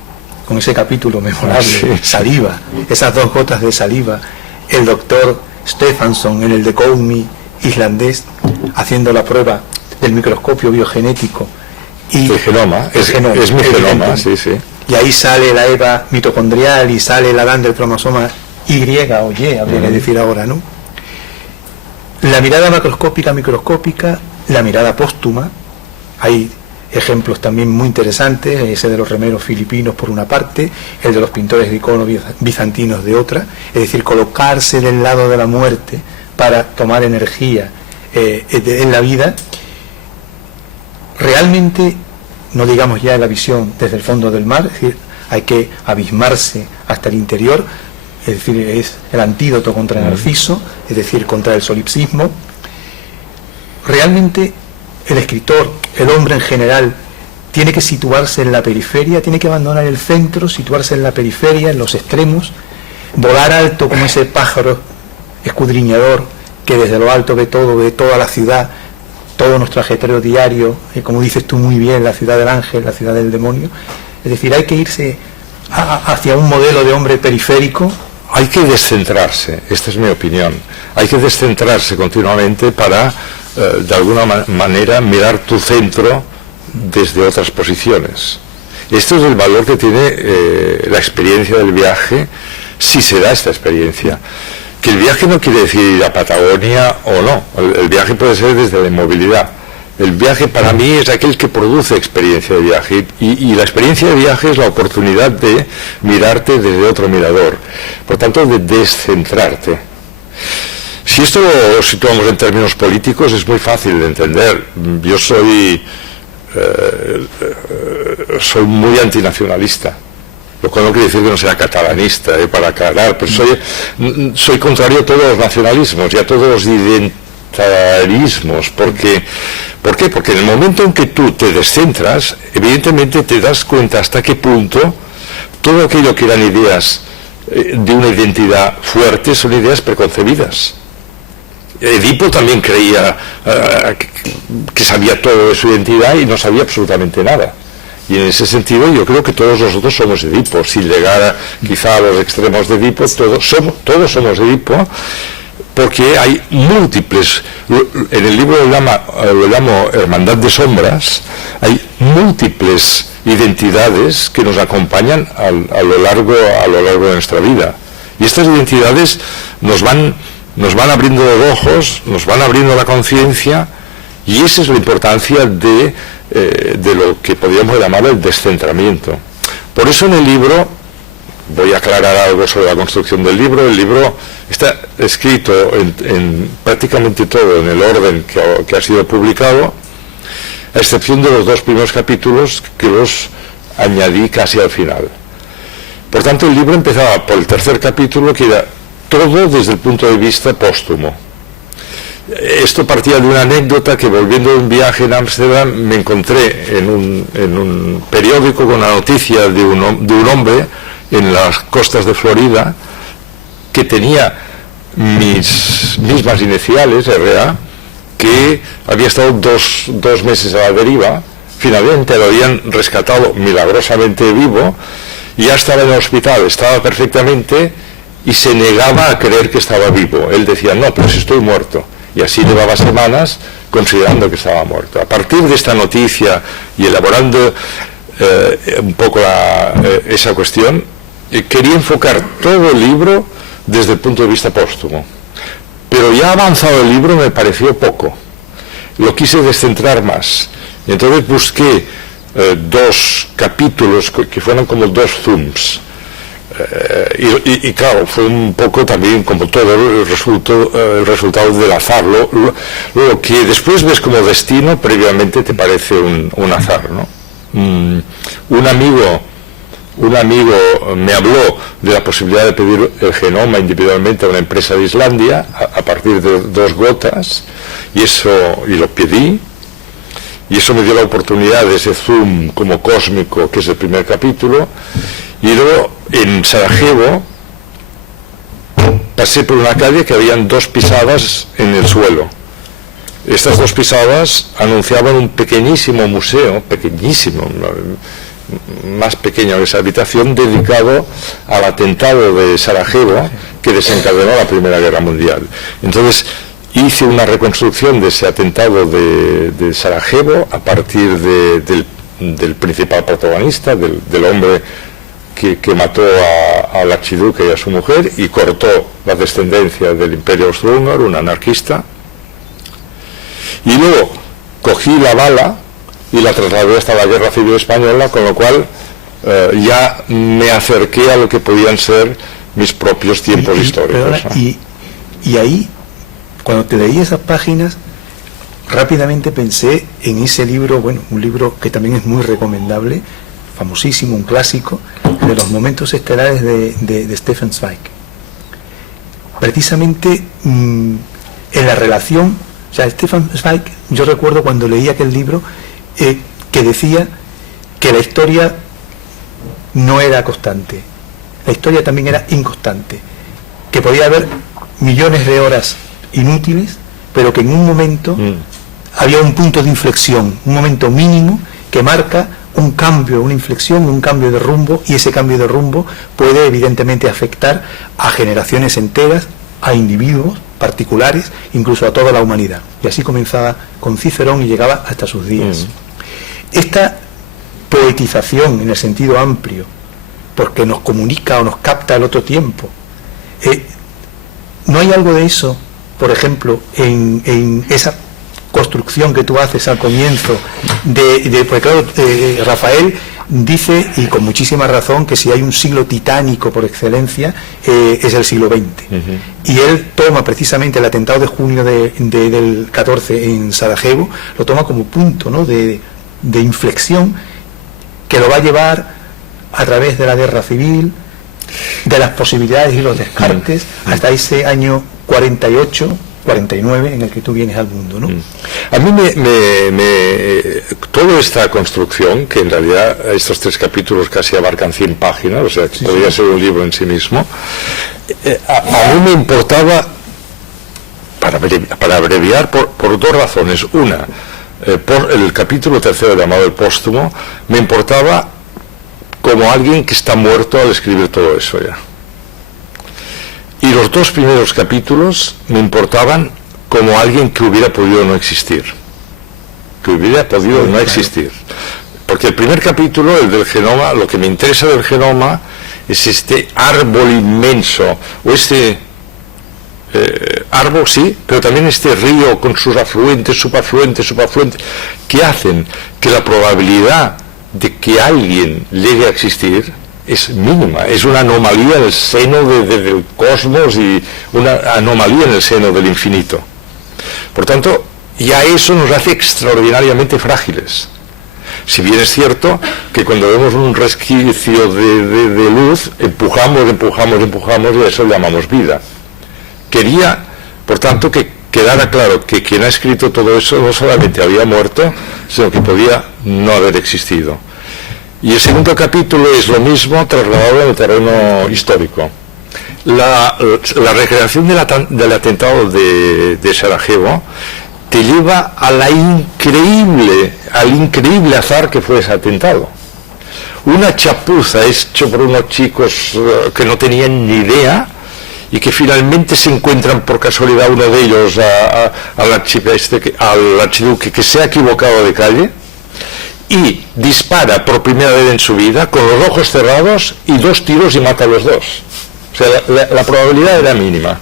con ese capítulo memorable, sí. Saliva, esas 2 gotas de saliva, el doctor Stephenson en el Decoumy islandés haciendo la prueba del microscopio biogenético y el genoma, es mi genoma, sí, sí. Y ahí sale la EVA mitocondrial y sale el Adán del cromosoma Y o Y, habría que decir ahora, ¿no? La mirada macroscópica, microscópica, la mirada póstuma. Hay ejemplos también muy interesantes, ese de los remeros filipinos por una parte, el de los pintores de iconos bizantinos de otra, es decir, colocarse del lado de la muerte para tomar energía en la vida. Realmente, no digamos ya la visión desde el fondo del mar, es decir, hay que abismarse hasta el interior, es decir, es el antídoto contra el narciso, es decir, contra el solipsismo. Realmente el escritor, el hombre en general, tiene que situarse en la periferia, tiene que abandonar el centro, situarse en la periferia, en los extremos, volar alto como ese pájaro escudriñador que desde lo alto ve todo, ve toda la ciudad, todo nuestro ajetreo diario, como dices tú muy bien, la ciudad del ángel, la ciudad del demonio. Es decir, hay que irse hacia un modelo de hombre periférico. Hay que descentrarse, esta es mi opinión. Hay que descentrarse continuamente para, de alguna manera, mirar tu centro desde otras posiciones. Esto es el valor que tiene la experiencia del viaje, si se da esta experiencia. Que el viaje no quiere decir ir a Patagonia o no. El viaje puede ser desde la inmovilidad. El viaje para mí es aquel que produce experiencia de viaje y la experiencia de viaje es la oportunidad de mirarte desde otro mirador, por tanto de descentrarte. Si esto lo situamos en términos políticos es muy fácil de entender. Yo soy muy antinacionalista, lo cual no quiere decir que no sea catalanista, para aclarar, pero soy contrario a todos los nacionalismos y a todos los identitarismos. ¿Por qué? Porque en el momento en que tú te descentras, evidentemente te das cuenta hasta qué punto todo aquello que eran ideas de una identidad fuerte son ideas preconcebidas. Edipo también creía que sabía todo de su identidad y no sabía absolutamente nada. Y en ese sentido yo creo que todos nosotros somos Edipo, sin llegar quizá a los extremos de Edipo, todos somos Edipo, porque hay múltiples, en el libro lo llamo Hermandad de Sombras, hay múltiples identidades que nos acompañan a lo largo de nuestra vida. Y estas identidades nos van abriendo los ojos, nos van abriendo la conciencia, y esa es la importancia de lo que podríamos llamar el descentramiento. Por eso en el libro, voy a aclarar algo sobre la construcción del libro. El libro está escrito en prácticamente todo en el orden que ha sido publicado, a excepción de los 2 primeros capítulos que los añadí casi al final. Por tanto, el libro empezaba por el 3er capítulo, que era todo desde el punto de vista póstumo. Esto partía de una anécdota que, volviendo de un viaje en Ámsterdam, me encontré en un periódico con la noticia de un hombre en las costas de Florida que tenía mis mismas iniciales, RA, que había estado dos meses a la deriva. Finalmente lo habían rescatado milagrosamente vivo, y ya estaba en el hospital, estaba perfectamente, y se negaba a creer que estaba vivo. Él decía, no, pero si estoy muerto. Y así llevaba semanas considerando que estaba muerto. A partir de esta noticia y elaborando un poco esa cuestión, quería enfocar todo el libro desde el punto de vista póstumo. Pero ya avanzado el libro me pareció poco. Lo quise descentrar más. Y entonces busqué 2 capítulos que fueran como 2 zooms. Y claro, fue un poco también, como todo, el resultado del azar. Lo que después ves como destino, previamente te parece un azar, ¿no? Un amigo me habló de la posibilidad de pedir el genoma individualmente a una empresa de Islandia a partir de 2 gotas, y lo pedí, y eso me dio la oportunidad de ese zoom como cósmico, que es el primer capítulo. Y luego en Sarajevo pasé por una calle que habían 2 pisadas en el suelo. Estas 2 pisadas anunciaban un pequeñísimo museo, pequeñísimo, más pequeño que esa habitación, dedicado al atentado de Sarajevo que desencadenó la Primera Guerra Mundial. Entonces hice una reconstrucción de ese atentado de Sarajevo a partir del principal protagonista, del hombre que mató al archiduque y a su mujer y cortó la descendencia del Imperio Austrohúngaro, un anarquista. Y luego cogí la bala y la trasladé hasta la Guerra Civil Española, con lo cual ya me acerqué a lo que podían ser mis propios tiempos históricos, ¿no? Y ahí, cuando te leí esas páginas, rápidamente pensé en ese libro, bueno, un libro que también es muy recomendable, famosísimo, un clásico, de los momentos estelares de Stefan Zweig. Precisamente en la relación, o sea, Stefan Zweig, yo recuerdo cuando leí aquel libro, que decía que la historia no era constante, la historia también era inconstante, que podía haber millones de horas inútiles, pero que en un momento había un punto de inflexión, un momento mínimo que marca un cambio, una inflexión, un cambio de rumbo, y ese cambio de rumbo puede evidentemente afectar a generaciones enteras, a individuos particulares, incluso a toda la humanidad. Y así comenzaba con Cicerón y llegaba hasta sus días. Esta poetización en el sentido amplio, porque nos comunica o nos capta el otro tiempo, ¿no hay algo de eso, por ejemplo, en esa construcción que tú haces al comienzo porque claro, Rafael dice, y con muchísima razón, que si hay un siglo titánico por excelencia es el siglo XX. Y él toma precisamente el atentado de junio del 14 en Sarajevo, lo toma como punto, ¿no?, de inflexión que lo va a llevar a través de la guerra civil, de las posibilidades y los descartes, hasta ese año 48, 49 en el que tú vienes al mundo, ¿no? A mí toda esta construcción, que en realidad estos 3 capítulos casi abarcan 100 páginas, o sea, que podría ser un libro en sí mismo, a mí me importaba, para abreviar, por 2 razones. Una, por el capítulo 3 llamado El Póstumo, me importaba como alguien que está muerto al escribir todo eso ya. Y los 2 primeros capítulos me importaban como alguien que hubiera podido no existir. Porque el primer capítulo, el del genoma, lo que me interesa del genoma es este árbol inmenso, o este árbol, sí, pero también este río con sus afluentes, subafluentes, que hacen que la probabilidad de que alguien llegue a existir es mínima, es una anomalía en el seno del cosmos y una anomalía en el seno del infinito. Por tanto, ya eso nos hace extraordinariamente frágiles. Si bien es cierto que cuando vemos un resquicio de luz, empujamos y a eso le llamamos vida. Quería, por tanto, que quedara claro que quien ha escrito todo eso no solamente había muerto, sino que podía no haber existido. Y el segundo capítulo es lo mismo trasladado al terreno histórico. La recreación del atentado de Sarajevo te lleva al increíble azar que fue ese atentado. Una chapuza hecha por unos chicos que no tenían ni idea y que finalmente se encuentran por casualidad uno de ellos al archiduque que se ha equivocado de calle, y dispara por primera vez en su vida con los ojos cerrados y 2 tiros y mata a los 2. O sea, la probabilidad era mínima.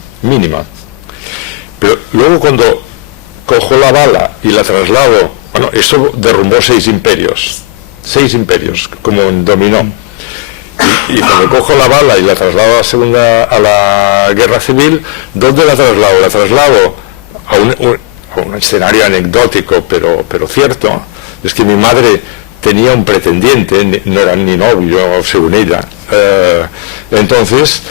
Pero luego cuando cojo la bala y la traslado, bueno, esto derrumbó 6 imperios, como en dominó. Y cuando cojo la bala y la traslado a la guerra civil, ¿dónde la traslado? La traslado a un escenario anecdótico, pero cierto. Es que mi madre tenía un pretendiente, no era ni novio, según ella. Entonces,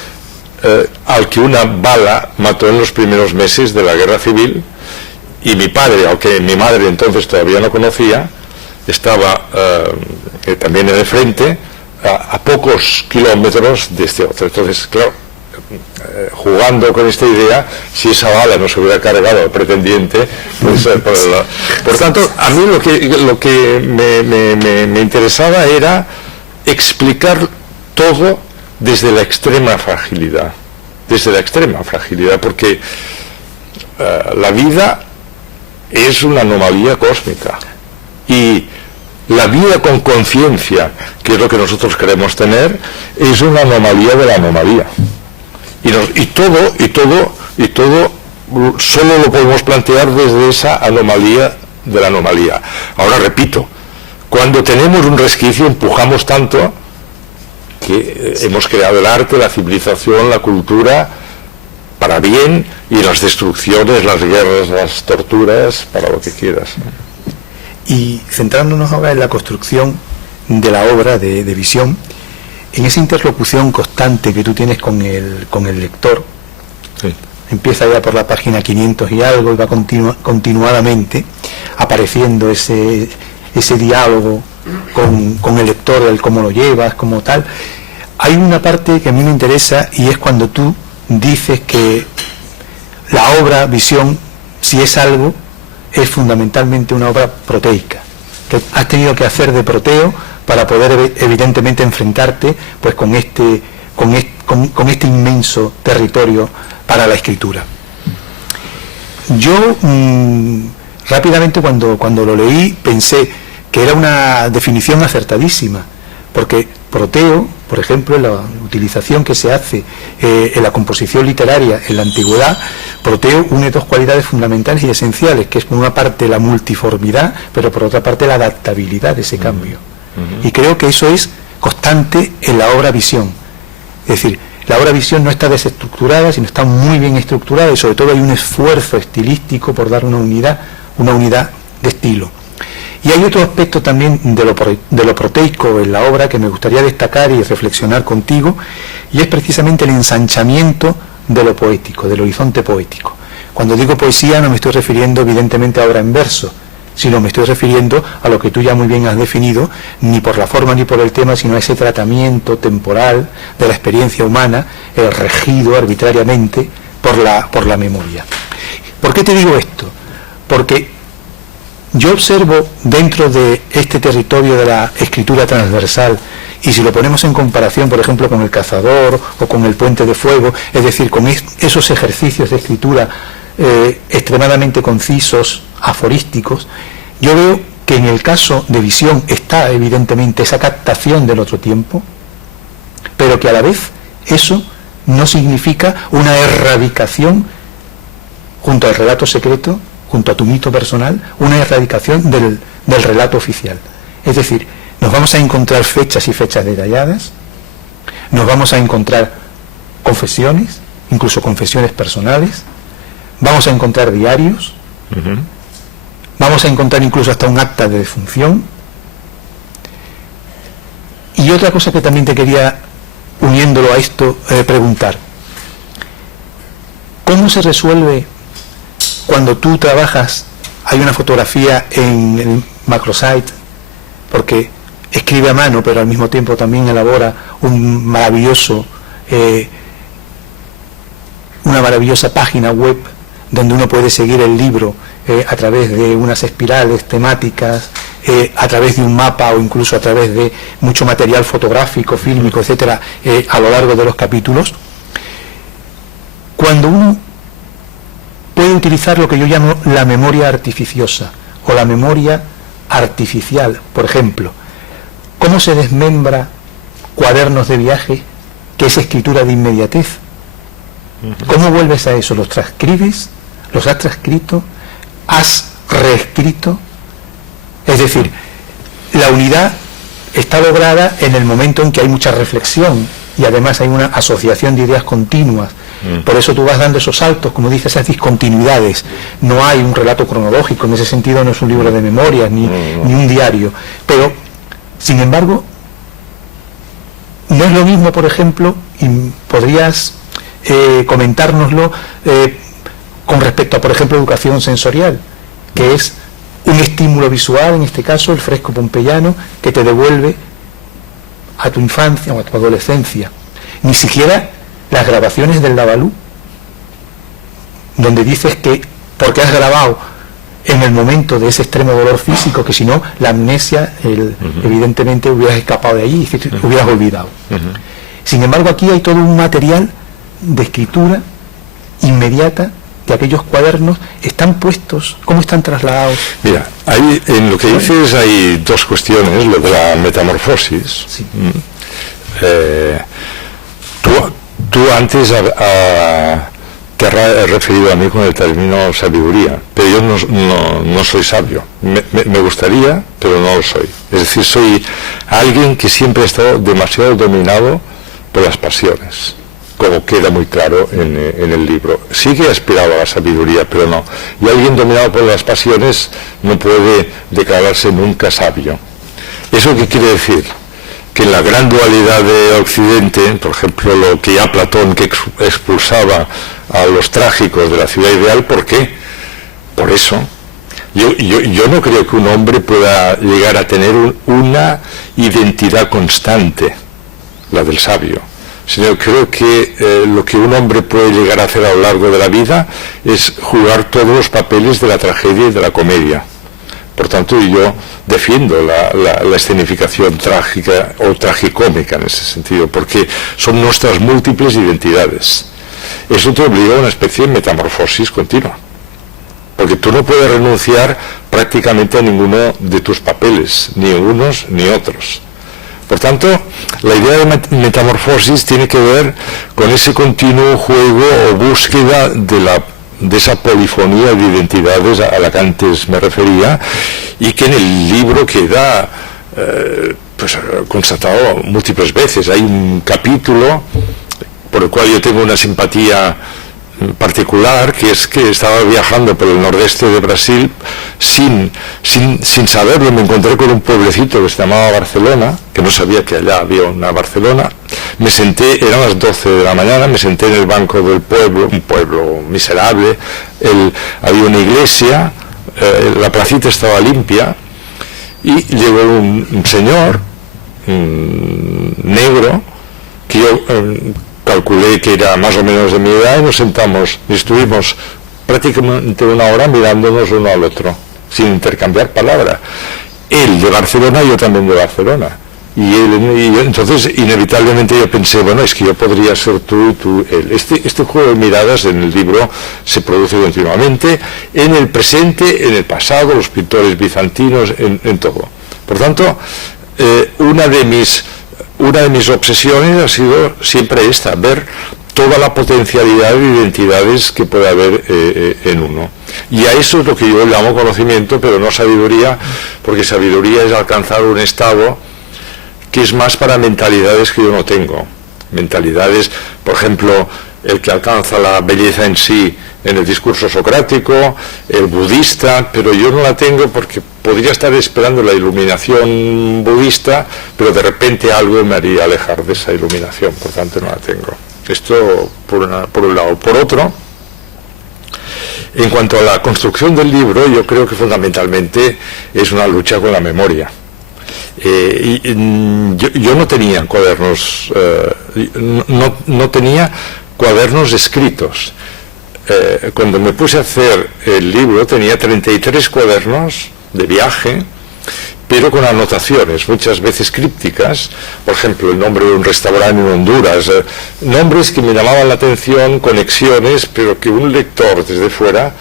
al que una bala mató en los primeros meses de la guerra civil, y mi padre, aunque mi madre entonces todavía no conocía, estaba también en el frente, a pocos kilómetros de este otro. Entonces, claro, jugando con esta idea, si esa bala no se hubiera cargado al pretendiente, pues, por tanto, a mí lo que me interesaba era explicar todo desde la extrema fragilidad, porque la vida es una anomalía cósmica, y la vida con conciencia, que es lo que nosotros queremos tener, es una anomalía de la anomalía. Y todo solo lo podemos plantear desde esa anomalía de la anomalía. Ahora repito, cuando tenemos un resquicio empujamos tanto que hemos creado el arte, la civilización, la cultura para bien, y las destrucciones, las guerras, las torturas para lo que quieras. Y centrándonos ahora en la construcción de la obra de Visión, en esa interlocución constante que tú tienes con el lector, sí. Empieza ya por la página 500 y algo, y va continuadamente apareciendo ese diálogo con el lector, el cómo lo llevas, como tal. Hay una parte que a mí me interesa, y es cuando tú dices que la obra Visión, si es algo, es fundamentalmente una obra proteica, que has tenido que hacer de proteo para poder evidentemente enfrentarte pues con este inmenso territorio para la escritura. Yo rápidamente cuando lo leí pensé que era una definición acertadísima, porque proteo, por ejemplo, la utilización que se hace en la composición literaria en la antigüedad, proteo une dos cualidades fundamentales y esenciales, que es por una parte la multiformidad, pero por otra parte la adaptabilidad de ese cambio. Y creo que eso es constante en la obra Visión. Es decir, la obra Visión no está desestructurada, sino está muy bien estructurada, y sobre todo hay un esfuerzo estilístico por dar una unidad de estilo. Y hay otro aspecto también de lo proteico en la obra que me gustaría destacar y reflexionar contigo, y es precisamente el ensanchamiento de lo poético, del horizonte poético. Cuando digo poesía no me estoy refiriendo evidentemente a obra en verso, sino me estoy refiriendo a lo que tú ya muy bien has definido, ni por la forma ni por el tema, sino a ese tratamiento temporal de la experiencia humana, regido arbitrariamente por la memoria. ¿Por qué te digo esto? Porque yo observo dentro de este territorio de la escritura transversal, y si lo ponemos en comparación, por ejemplo, con El Cazador o con El Puente de Fuego, es decir, con esos ejercicios de escritura extremadamente concisos, aforísticos, yo veo que en el caso de Visión está evidentemente esa captación del otro tiempo, pero que a la vez eso no significa una erradicación junto al relato secreto, junto a tu mito personal, una erradicación del relato oficial. Es decir, nos vamos a encontrar fechas y fechas detalladas, nos vamos a encontrar confesiones, incluso confesiones personales, vamos a encontrar diarios, vamos a encontrar incluso hasta un acta de defunción. Y otra cosa que también te quería, uniéndolo a esto, preguntar: ¿cómo se resuelve cuando tú trabajas? Hay una fotografía en el macrosite, porque escribe a mano, pero al mismo tiempo también elabora una maravillosa página web donde uno puede seguir el libro a través de unas espirales temáticas, a través de un mapa o incluso a través de mucho material fotográfico, fílmico, etcétera, a lo largo de los capítulos. Cuando uno puede utilizar lo que yo llamo la memoria artificiosa o la memoria artificial, por ejemplo, ¿cómo se desmembra Cuadernos de viaje, que es escritura de inmediatez? ¿Cómo vuelves a eso? ¿Los transcribes? ¿Los has transcrito? ¿Has reescrito? Es decir, la unidad está lograda en el momento en que hay mucha reflexión y además hay una asociación de ideas continuas. Por eso tú vas dando esos saltos, como dices, esas discontinuidades. No hay un relato cronológico, en ese sentido no es un libro de memorias ni un diario. Pero, sin embargo, no es lo mismo, por ejemplo, y podrías comentárnoslo con respecto a, por ejemplo, educación sensorial, que es un estímulo visual, en este caso el fresco pompeyano, que te devuelve a tu infancia o a tu adolescencia. Ni siquiera las grabaciones del Lavalú, donde dices que porque has grabado en el momento de ese extremo dolor físico, que si no, la amnesia, evidentemente hubieras escapado de allí, hubieras olvidado. Sin embargo, aquí hay todo un material de escritura inmediata, que aquellos cuadernos están puestos, ¿cómo están trasladados? Mira, ahí, en lo que dices hay dos cuestiones, lo de la metamorfosis. Sí. Tú antes te has referido a mí con el término sabiduría, pero yo no soy sabio. Me gustaría, pero no lo soy. Es decir, soy alguien que siempre ha estado demasiado dominado por las pasiones, como queda muy claro en el libro. Sí que he aspirado a la sabiduría, pero no. Y alguien dominado por las pasiones no puede declararse nunca sabio. ¿Eso qué quiere decir? Que en la gran dualidad de Occidente, por ejemplo, lo que ya Platón que expulsaba a los trágicos de la ciudad ideal, ¿por qué? Por eso. Yo no creo que un hombre pueda llegar a tener una identidad constante, la del sabio, sino creo que lo que un hombre puede llegar a hacer a lo largo de la vida es jugar todos los papeles de la tragedia y de la comedia. Por tanto, yo defiendo la escenificación trágica o tragicómica en ese sentido, porque son nuestras múltiples identidades. Eso te obliga a una especie de metamorfosis continua, porque tú no puedes renunciar prácticamente a ninguno de tus papeles, ni unos ni otros. Por tanto, la idea de metamorfosis tiene que ver con ese continuo juego o búsqueda de esa polifonía de identidades a la que antes me refería, y que en el libro queda constatado múltiples veces. Hay un capítulo por el cual yo tengo una simpatía particular, que es que estaba viajando por el nordeste de Brasil sin saberlo. Me encontré con un pueblecito que se llamaba Barcelona, que no sabía que allá había una Barcelona. Me senté, eran las 12 de la mañana, me senté en el banco del pueblo, un pueblo miserable. Había una iglesia, la placita estaba limpia, y llegó un señor negro que yo calculé que era más o menos de mi edad, y nos sentamos y estuvimos prácticamente una hora mirándonos uno al otro, sin intercambiar palabra. Él de Barcelona y yo también de Barcelona. Y entonces inevitablemente yo pensé, bueno, es que yo podría ser tú y tú él. Este juego de miradas en el libro se produce continuamente, en el presente, en el pasado, los pintores bizantinos, en todo. Por tanto, una de mis obsesiones ha sido siempre esta, ver toda la potencialidad de identidades que puede haber en uno. Y a eso es lo que yo llamo conocimiento, pero no sabiduría, porque sabiduría es alcanzar un estado que es más para mentalidades que yo no tengo. Mentalidades, por ejemplo, el que alcanza la belleza en sí en el discurso socrático, el budista, pero yo no la tengo porque podría estar esperando la iluminación budista, pero de repente algo me haría alejar de esa iluminación, por tanto no la tengo. Esto por un lado. Por otro, en cuanto a la construcción del libro, yo creo que fundamentalmente es una lucha con la memoria. Yo no tenía cuadernos, no tenía cuadernos escritos. Cuando me puse a hacer el libro tenía 33 cuadernos de viaje, pero con anotaciones, muchas veces crípticas. Por ejemplo, el nombre de un restaurante en Honduras, nombres que me llamaban la atención, conexiones, pero que un lector desde fuera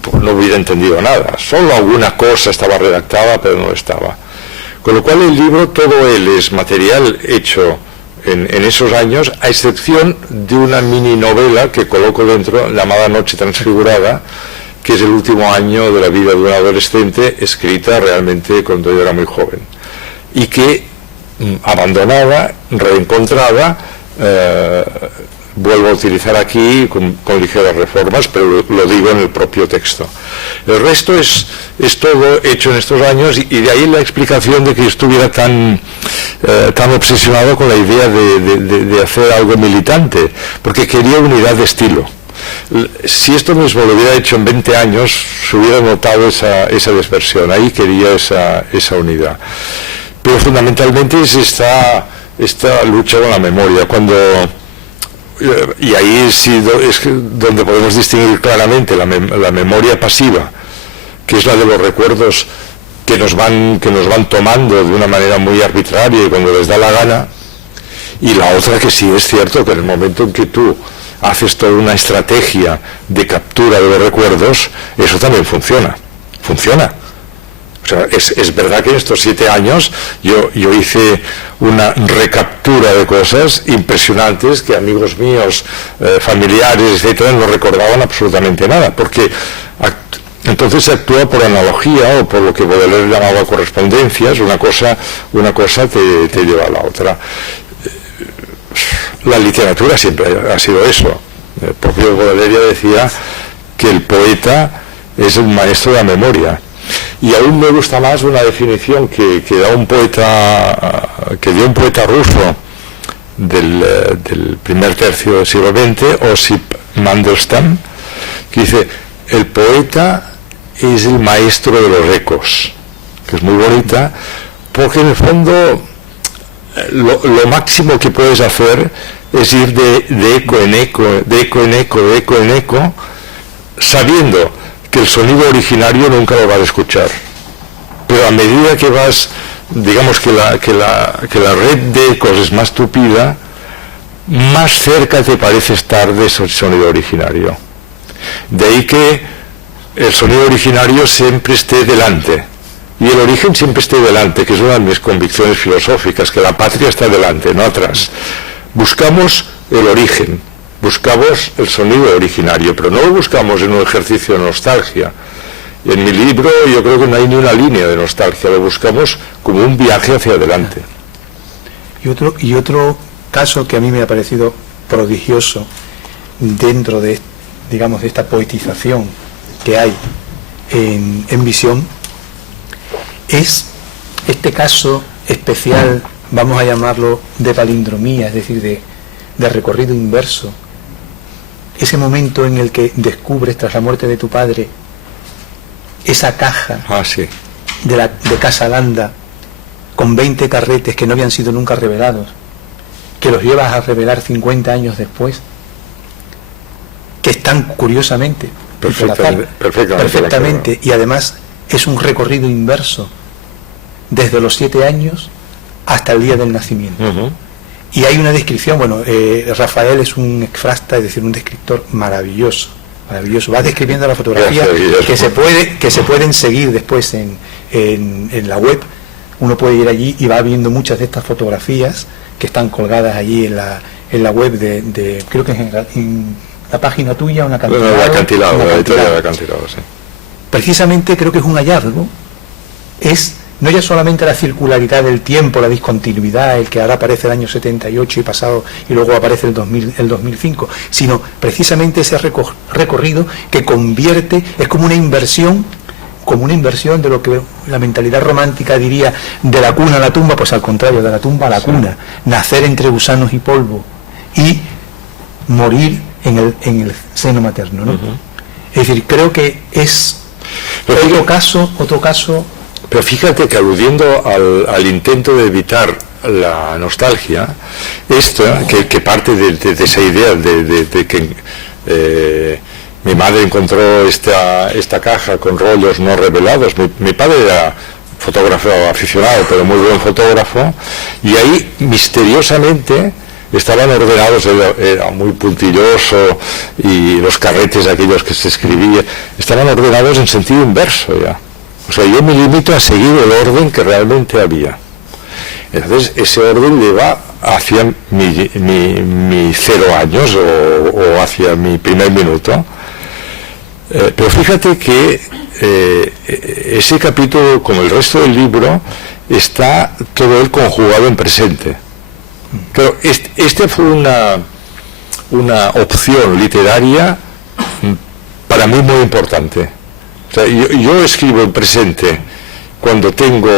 pues, no hubiera entendido nada. Solo alguna cosa estaba redactada, pero no estaba. Con lo cual el libro, todo él es material hecho en esos años, a excepción de una mini novela que coloco dentro, llamada Noche Transfigurada, que es el último año de la vida de un adolescente, escrita realmente cuando yo era muy joven. y que, abandonada, reencontrada, vuelvo a utilizar aquí con ligeras reformas, pero lo digo en el propio texto. El resto es todo hecho en estos años, y de ahí la explicación de que estuviera tan obsesionado con la idea de hacer algo militante, porque quería unidad de estilo. Si esto mismo lo hubiera hecho en 20 años, se hubiera notado esa dispersión. Ahí quería esa unidad. Pero fundamentalmente es esta lucha con la memoria. Y ahí sí es donde podemos distinguir claramente la memoria pasiva, que es la de los recuerdos que nos van tomando de una manera muy arbitraria y cuando les da la gana, y la otra que sí es cierto que en el momento en que tú haces toda una estrategia de captura de los recuerdos, eso también funciona. O sea, es verdad que en estos 7 años yo hice una recaptura de cosas impresionantes que amigos míos, familiares, etcétera, no recordaban absolutamente nada, porque entonces se actúa por analogía o por lo que Baudelaire llamaba correspondencias. Una cosa te lleva a la otra. La literatura siempre ha sido eso. El propio Baudelaire decía que el poeta es el maestro de la memoria. Y aún me gusta más una definición que dio un poeta ruso del primer tercio del siglo XX, Osip Mandelstam, que dice: el poeta es el maestro de los ecos, que es muy bonita, porque en el fondo lo máximo que puedes hacer es ir de eco en eco, sabiendo que el sonido originario nunca lo vas a escuchar, pero a medida que vas, digamos que la red de ecos es más tupida, más cerca te parece estar de ese sonido originario. De ahí que el sonido originario siempre esté delante y el origen siempre esté delante, que es una de mis convicciones filosóficas, que la patria está delante, no atrás. Buscamos el origen, buscamos el sonido originario, pero no lo buscamos en un ejercicio de nostalgia. Y en mi libro yo creo que no hay ni una línea de nostalgia, lo buscamos como un viaje hacia adelante. Y otro caso que a mí me ha parecido prodigioso dentro de, digamos, de esta poetización que hay en Visión, es este caso especial, vamos a llamarlo de palindromía, es decir, de recorrido inverso. Ese momento en el que descubres, tras la muerte de tu padre, esa caja de Casa Landa con 20 carretes que no habían sido nunca revelados, que los llevas a revelar 50 años después, que están curiosamente perfectamente, y además es un recorrido inverso desde los 7 años hasta el día del nacimiento. Y hay una descripción, Rafael es un exfrasta, es decir, un descriptor maravilloso, va describiendo la fotografía que se pueden seguir después en la web. Uno puede ir allí y va viendo muchas de estas fotografías que están colgadas allí en la web de creo que es en la página tuya, la editorial de Acantilado, sí. Precisamente creo que es un hallazgo, es no ya solamente la circularidad del tiempo, la discontinuidad, el que ahora aparece el año 78 y pasado y luego aparece el 2005, sino precisamente ese recorrido que convierte, es como una inversión de lo que la mentalidad romántica diría de la cuna a la tumba, pues al contrario, de la tumba a la cuna, nacer entre gusanos y polvo y morir en el seno materno, ¿no? Es decir, creo que es otro caso. Pero fíjate que aludiendo al intento de evitar la nostalgia, que parte de esa idea de que mi madre encontró esta caja con rollos no revelados. Mi padre era fotógrafo aficionado, pero muy buen fotógrafo, y ahí misteriosamente estaban ordenados, era muy puntilloso, y los carretes aquellos que se escribía estaban ordenados en sentido inverso ya. O sea, yo me limito a seguir el orden que realmente había. Entonces, ese orden lleva hacia mi 0 años o hacia mi primer minuto. Pero fíjate que ese capítulo, como el resto del libro, está todo él conjugado en presente. Pero este fue una opción literaria para mí muy importante. O sea, yo escribo en presente cuando tengo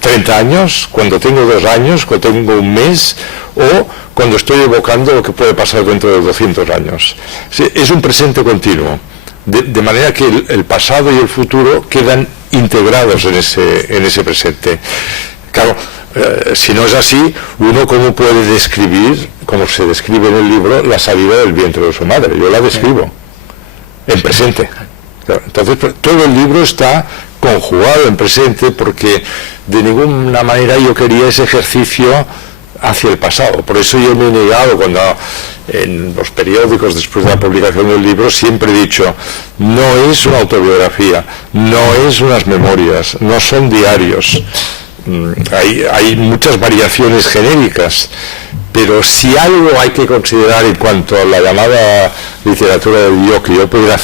30 años, cuando tengo 2 años, cuando tengo un mes, o cuando estoy evocando lo que puede pasar dentro de 200 años. Sí, es un presente continuo, de manera que el pasado y el futuro quedan integrados en ese presente. Claro, si no es así, uno cómo puede describir, como se describe en el libro, la salida del vientre de su madre. Yo la describo en presente. Claro, entonces, todo el libro está conjugado en presente porque de ninguna manera yo quería ese ejercicio hacia el pasado. Por eso yo me he negado, cuando en los periódicos después de la publicación del libro siempre he dicho, no es una autobiografía, no es unas memorias, no son diarios. Hay muchas variaciones genéricas, pero si algo hay que considerar en cuanto a la llamada literatura del yo que yo pudiera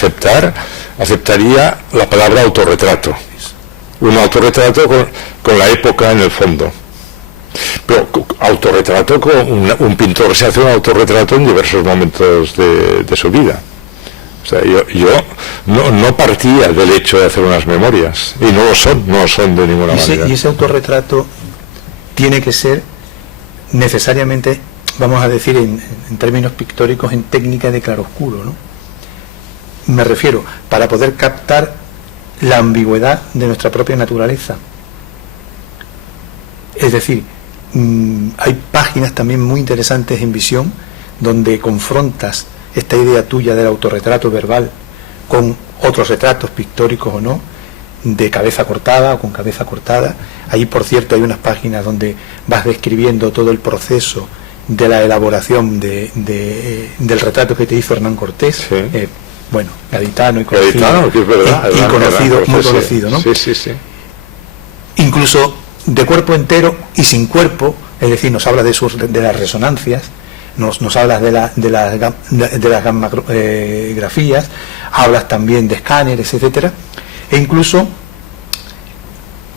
aceptaría la palabra autorretrato. Un autorretrato con la época en el fondo. Pero autorretrato, un pintor se hace un autorretrato en diversos momentos de su vida. O sea, yo no partía del hecho de hacer unas memorias, y no lo son de ninguna manera. Y ese autorretrato tiene que ser necesariamente, vamos a decir en términos pictóricos, en técnica de claroscuro, ¿no? Me refiero, para poder captar la ambigüedad de nuestra propia naturaleza. Es decir, hay páginas también muy interesantes en Visión donde confrontas esta idea tuya del autorretrato verbal con otros retratos pictóricos o no, de cabeza cortada o con cabeza cortada. Ahí, por cierto, hay unas páginas donde vas describiendo todo el proceso de la elaboración del retrato que te hizo Hernán Cortés. Sí. Bueno, gaditano y conocido. Gaditano, que es verdad. Y conocido, muy conocido, ¿no? Sí, sí, sí. Incluso de cuerpo entero y sin cuerpo, es decir, nos habla de las resonancias, nos hablas de las gammagrafías, hablas también de escáneres, etcétera, e incluso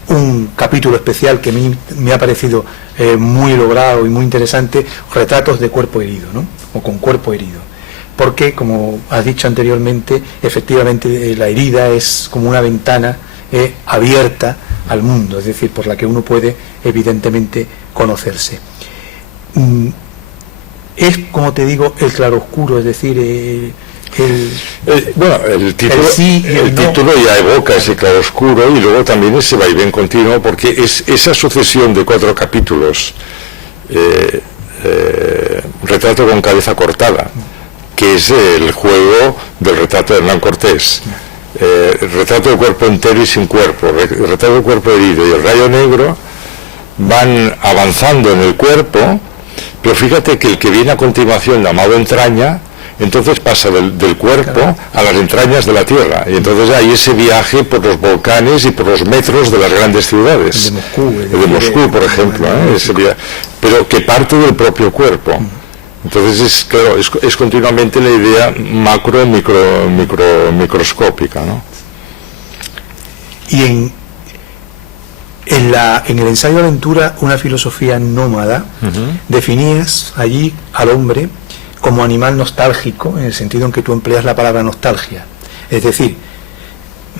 un capítulo especial que me ha parecido muy logrado y muy interesante, retratos de cuerpo herido, ¿no? O con cuerpo herido, porque, como has dicho anteriormente, efectivamente la herida es como una ventana abierta al mundo, es decir, por la que uno puede evidentemente conocerse. Es, como te digo, el claroscuro, es decir, el título ya evoca ese claroscuro, y luego también ese vaivén continuo, porque es esa sucesión de 4 capítulos, retrato con cabeza cortada, que es el juego del retrato de Hernán Cortés, el retrato de cuerpo entero y sin cuerpo, el retrato de cuerpo herido y el rayo negro van avanzando en el cuerpo. Pero fíjate que el que viene a continuación, llamado entraña, entonces pasa del cuerpo a las entrañas de la tierra, y entonces hay ese viaje por los volcanes y por los metros de las grandes ciudades, el de Moscú, por ejemplo, pero que parte del propio cuerpo. Entonces es continuamente la idea macro, microscópica, ¿no? Y en el ensayo Aventura, una filosofía nómada, definías allí al hombre como animal nostálgico, en el sentido en que tú empleas la palabra nostalgia. Es decir,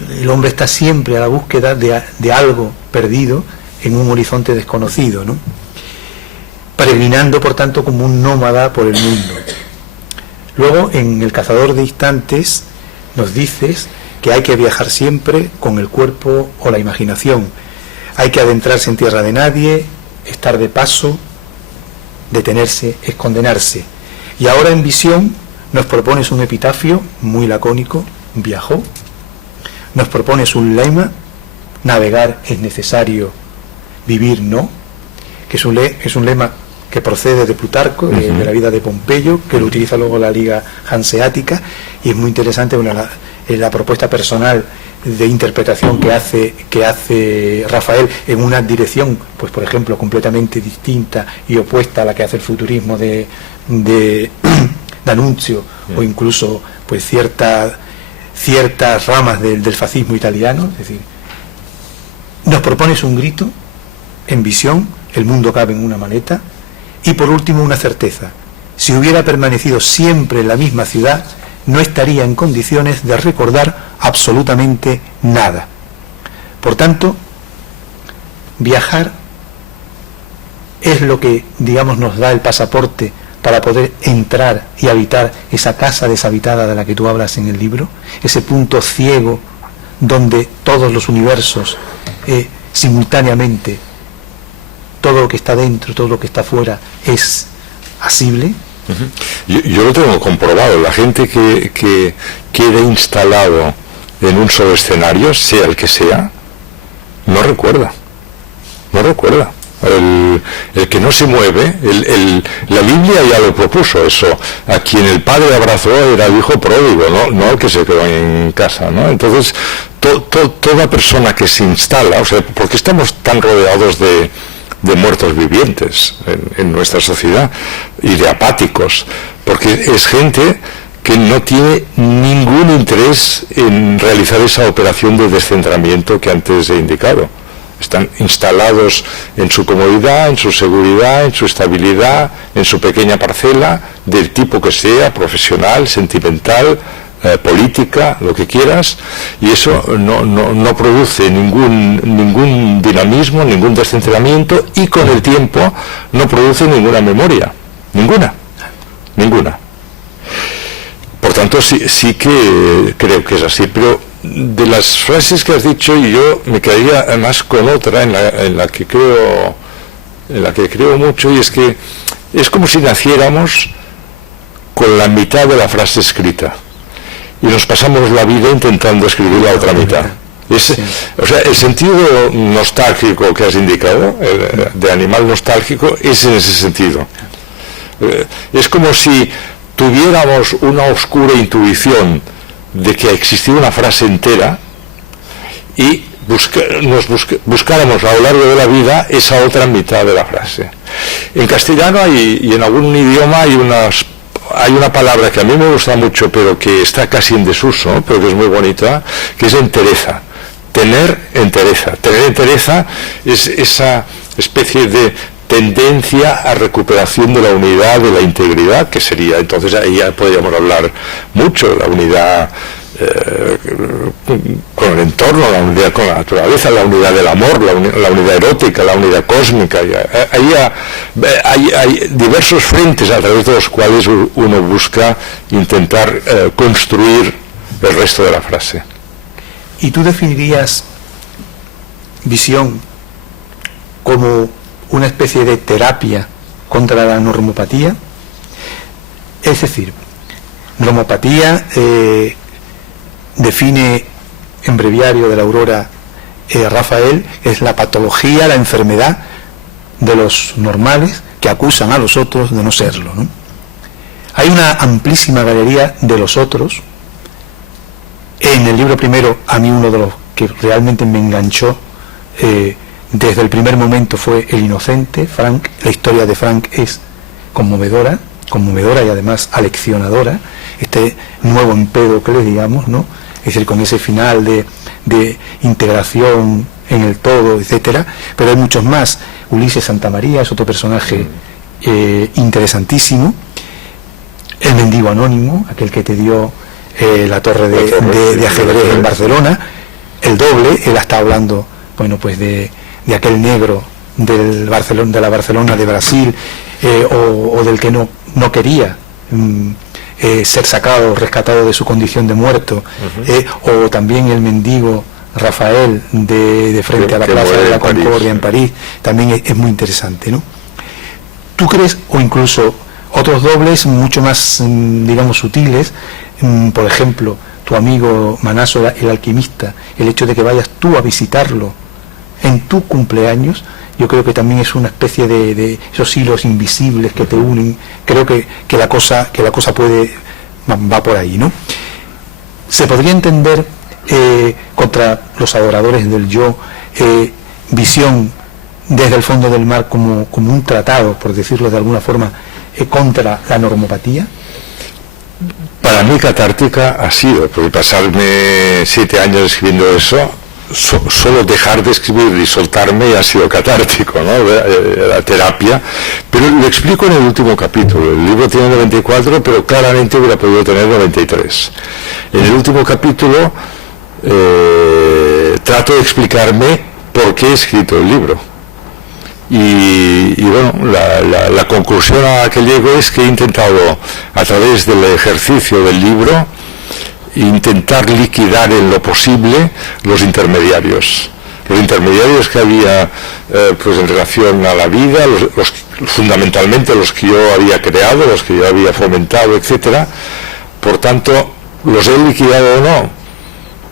el hombre está siempre a la búsqueda de algo perdido en un horizonte desconocido, ¿no? Peregrinando, por tanto, como un nómada por el mundo. Luego, en El cazador de instantes, nos dices que hay que viajar siempre con el cuerpo o la imaginación. Hay que adentrarse en tierra de nadie, estar de paso, detenerse es condenarse. Y ahora en Visión nos propones un epitafio muy lacónico, viajó. Nos propones un lema, navegar es necesario, vivir no, que es un lema que procede de Plutarco, de la vida de Pompeyo, que lo utiliza luego la Liga Hanseática, y es muy interesante la propuesta personal de interpretación que hace Rafael en una dirección, pues por ejemplo, completamente distinta y opuesta a la que hace el futurismo de D'Annunzio, o incluso pues ciertas ramas del fascismo italiano. Es decir, Nos propones un grito, en visión, el mundo cabe en una maleta, y por último una certeza: si hubiera permanecido siempre en la misma ciudad, no estaría en condiciones de recordar absolutamente nada. Por tanto, viajar es lo que, digamos, nos da el pasaporte para poder entrar y habitar esa casa deshabitada de la que tú hablas en el libro, ese punto ciego donde todos los universos simultáneamente, todo lo que está dentro, todo lo que está fuera es asible. Yo lo tengo comprobado. La gente que quede instalado en un solo escenario, sea el que sea, no recuerda. El que no se mueve, la Biblia ya lo propuso eso: a quien el padre abrazó era el hijo pródigo, no el que se quedó en casa, ¿no? Entonces, toda persona que se instala, o sea, ¿por qué estamos tan rodeados de muertos vivientes en nuestra sociedad y de apáticos? Porque es gente que no tiene ningún interés en realizar esa operación de descentramiento que antes he indicado. Están instalados en su comodidad, en su seguridad, en su estabilidad, en su pequeña parcela, del tipo que sea, profesional, sentimental, política, lo que quieras, y eso no produce ningún dinamismo, ningún descentramiento, y con el tiempo no produce ninguna memoria, ninguna. Por tanto, sí que creo que es así. Pero de las frases que has dicho, y yo me quedaría además con otra en la que creo mucho, y es que es como si naciéramos con la mitad de la frase escrita y nos pasamos la vida intentando escribir la otra mitad. O sea, el sentido nostálgico que has indicado, de animal nostálgico, es en ese sentido. Es como si tuviéramos una oscura intuición de que existía una frase entera y buscáramos a lo largo de la vida esa otra mitad de la frase. En castellano y en algún idioma hay una palabra que a mí me gusta mucho, pero que está casi en desuso, pero que es muy bonita, que es entereza. Tener entereza. Tener entereza es esa especie de tendencia a recuperación de la unidad, de la integridad, que sería, entonces ahí ya podríamos hablar mucho de la unidad con el entorno, la unidad con la naturaleza, la unidad del amor, la unidad erótica, la unidad cósmica. Hay diversos frentes a través de los cuales uno busca intentar construir el resto de la frase. ¿Y tú definirías visión como una especie de terapia contra la normopatía? Es decir, normopatía define en Breviario de la Aurora Rafael, es la patología, la enfermedad de los normales que acusan a los otros de no serlo, ¿no? Hay una amplísima galería de los otros. En el libro primero, a mí uno de los que realmente me enganchó desde el primer momento fue El Inocente, Frank. La historia de Frank es conmovedora y además aleccionadora. Este nuevo Empédocles, digamos, ¿no? Es decir, con ese final de integración en el todo, etcétera. Pero hay muchos más. Ulises Santamaría es otro personaje interesantísimo. El mendigo anónimo, aquel que te dio la torre de ajedrez en Barcelona. El doble, él está hablando, bueno, pues de aquel negro de la Barcelona de Brasil, o del que no quería ser sacado, rescatado de su condición de muerto, o también el mendigo Rafael de frente a la Plaza de la Concordia en París, también es muy interesante, ¿no? ¿Tú crees, o incluso otros dobles mucho más, digamos, sutiles, por ejemplo, tu amigo Manaso, el alquimista, el hecho de que vayas tú a visitarlo en tu cumpleaños, yo creo que también es una especie de esos hilos invisibles que te unen. Creo que la cosa va por ahí, ¿no? Se podría entender contra los adoradores del yo, visión desde el fondo del mar como un tratado, por decirlo de alguna forma, contra la normopatía. Para mí catártica ha sido, porque pasarme 7 años escribiendo eso solo dejar de escribir y soltarme ha sido catártico, ¿no? La terapia, pero lo explico en el último capítulo. El libro tiene 94, pero claramente hubiera podido tener 93. En el último capítulo trato de explicarme por qué he escrito el libro. Y bueno, la conclusión a la que llego es que he intentado, a través del ejercicio del libro, intentar liquidar en lo posible los intermediarios que había pues en relación a la vida, fundamentalmente los que yo había creado, los que yo había fomentado, etcétera. Por tanto, ¿los he liquidado o no?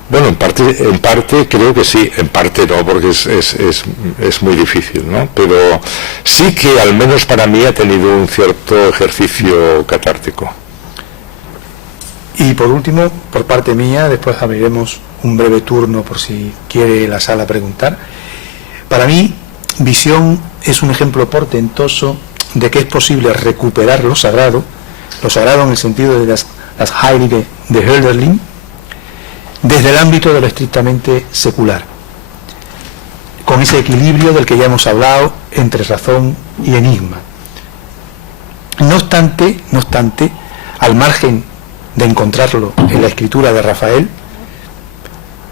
Bueno, en parte creo que sí, en parte no, porque es muy difícil, ¿no? Pero sí que al menos para mí ha tenido un cierto ejercicio catártico. Y por último, por parte mía, después abriremos un breve turno por si quiere la sala preguntar. Para mí, Visión es un ejemplo portentoso de que es posible recuperar lo sagrado en el sentido de las Heilige de Hölderlin, desde el ámbito de lo estrictamente secular, con ese equilibrio del que ya hemos hablado entre razón y enigma. No obstante, al margen de encontrarlo en la escritura de Rafael,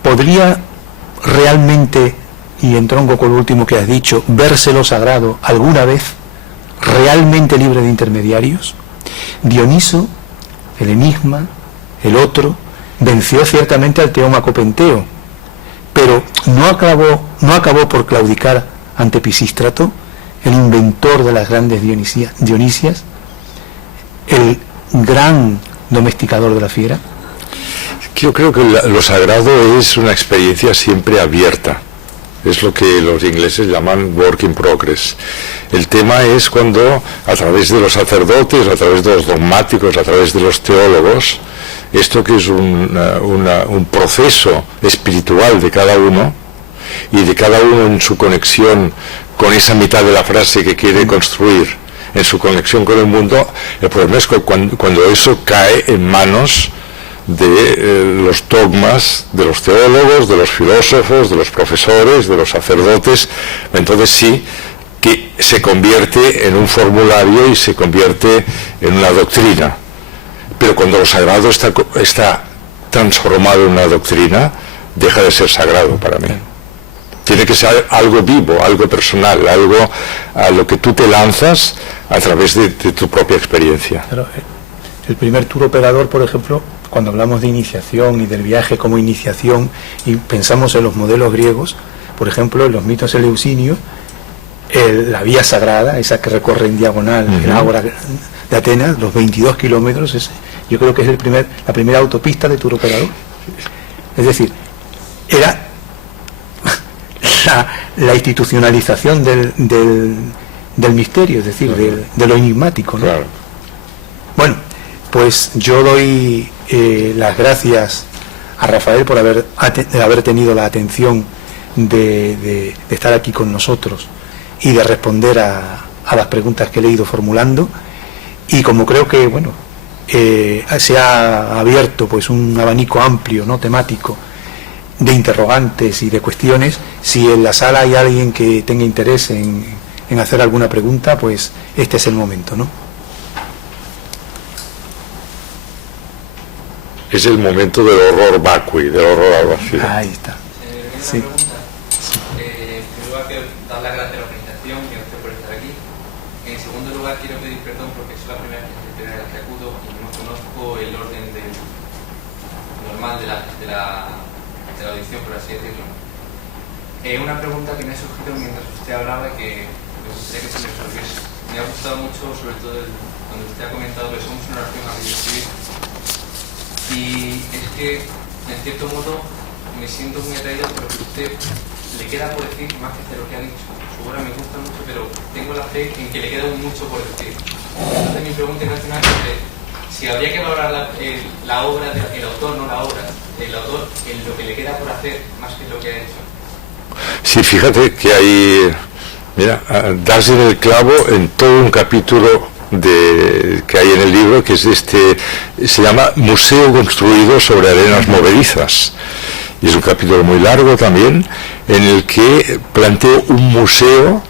¿podría realmente, y entronco con lo último que has dicho, verse lo sagrado alguna vez realmente libre de intermediarios? Dioniso, el enigma, el otro, venció ciertamente al Teómaco Penteo, pero no acabó por claudicar ante Pisístrato, el inventor de las grandes Dionisias, el gran domesticador de la fiera. Yo creo que lo sagrado es una experiencia siempre abierta. Es lo que los ingleses llaman work in progress. El tema es cuando, a través de los sacerdotes, a través de los dogmáticos, a través de los teólogos, esto que es un proceso espiritual de cada uno, y de cada uno en su conexión con esa mitad de la frase que quiere construir, en su conexión con el mundo. El problema es que cuando eso cae en manos de los dogmas de los teólogos, de los filósofos, de los profesores, de los sacerdotes, entonces sí que se convierte en un formulario y se convierte en una doctrina. Pero cuando lo sagrado está transformado en una doctrina, deja de ser sagrado para mí. Tiene que ser algo vivo, algo personal, algo a lo que tú te lanzas a través de tu propia experiencia. Claro, el primer tour operador, por ejemplo, cuando hablamos de iniciación y del viaje como iniciación y pensamos en los modelos griegos, por ejemplo, en los mitos eleusinios, la vía sagrada, esa que recorre en diagonal el ágora de Atenas, los 22 kilómetros, yo creo que es la primera autopista de tour operador. Es decir, era la institucionalización del misterio, es decir, de lo enigmático, ¿no? Claro. Bueno, pues yo doy las gracias a Rafael por haber tenido la atención de estar aquí con nosotros y de responder a las preguntas que le he ido formulando, y como creo que bueno se ha abierto pues un abanico amplio, ¿no?, temático, de interrogantes y de cuestiones, si en la sala hay alguien que tenga interés en hacer alguna pregunta, pues este es el momento, ¿no? Es el momento del horror vacui, del horror al vacío. Ahí está. Sí. Primero quiero dar las gracias a la organización y a usted por estar aquí. En segundo lugar, quiero pedir perdón porque soy la primera que acudo y no conozco el orden normal de la audición, por así decirlo. Una pregunta que me ha surgido mientras usted hablaba y que me gustaría que se me resolviese. Me ha gustado mucho, sobre todo cuando usted ha comentado que somos una nación a escribir. Y es que, en cierto modo, me siento muy atraído por lo que usted le queda por decir, más que de lo que ha dicho. Su obra me gusta mucho, pero tengo la fe en que le queda mucho por decir. Entonces mi pregunta internacional es si habría que valorar la obra del autor, no la obra, el autor en lo que le queda por hacer, más que lo que ha hecho. Sí, fíjate que hay, mira, darse en el clavo en todo un capítulo que hay en el libro, que es se llama Museo construido sobre arenas movedizas, y es un capítulo muy largo también, en el que planteo un museo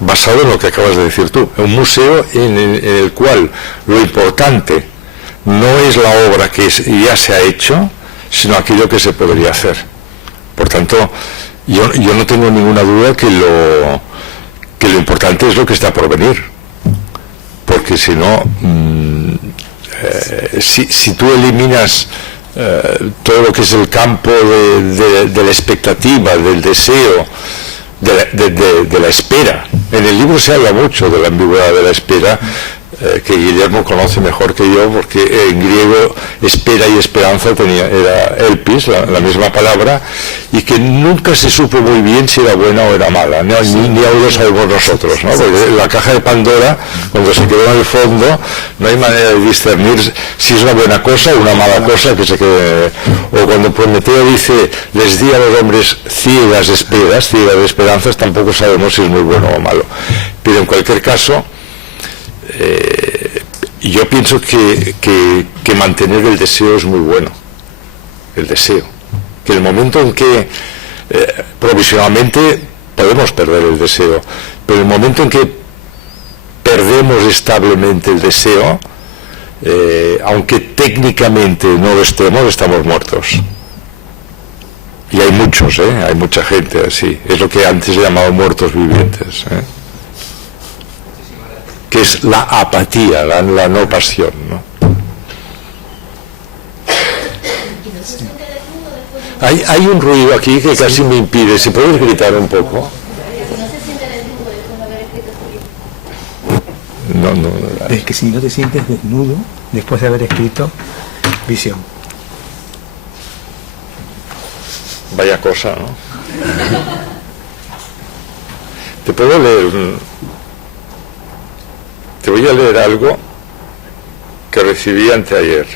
basado en lo que acabas de decir tú, un museo en el cual lo importante no es la obra que ya se ha hecho, sino aquello que se podría hacer. Por tanto, yo no tengo ninguna duda que lo importante es lo que está por venir, porque si no, si tú eliminas todo lo que es el campo de la expectativa, del deseo, de la espera. En el libro se habla mucho de la ambigüedad de la espera, que Guillermo conoce mejor que yo, porque en griego espera y esperanza era elpis, la misma palabra, y que nunca se supo muy bien si era buena o era mala, ni aún lo sabemos nosotros, ¿no? Porque la caja de Pandora, cuando se quedó en el fondo, no hay manera de discernir si es una buena cosa o una mala cosa que se quede. O cuando Prometeo dice, les di a los hombres ciegas de esperanzas, tampoco sabemos si es muy bueno o malo. Pero en cualquier caso, yo pienso que mantener el deseo es muy bueno, el deseo, que el momento en que provisionalmente podemos perder el deseo, pero el momento en que perdemos establemente el deseo, aunque técnicamente no lo estamos muertos. Y hay muchos, hay mucha gente así, es lo que antes se llamaba muertos vivientes, que es la apatía, la no pasión, ¿no? Hay un ruido aquí que casi me impide, si puedes gritar un poco. No. Es que si no te sientes desnudo después de haber escrito Visión. Vaya cosa, ¿no? Te puedo leer... Te voy a leer algo que recibí anteayer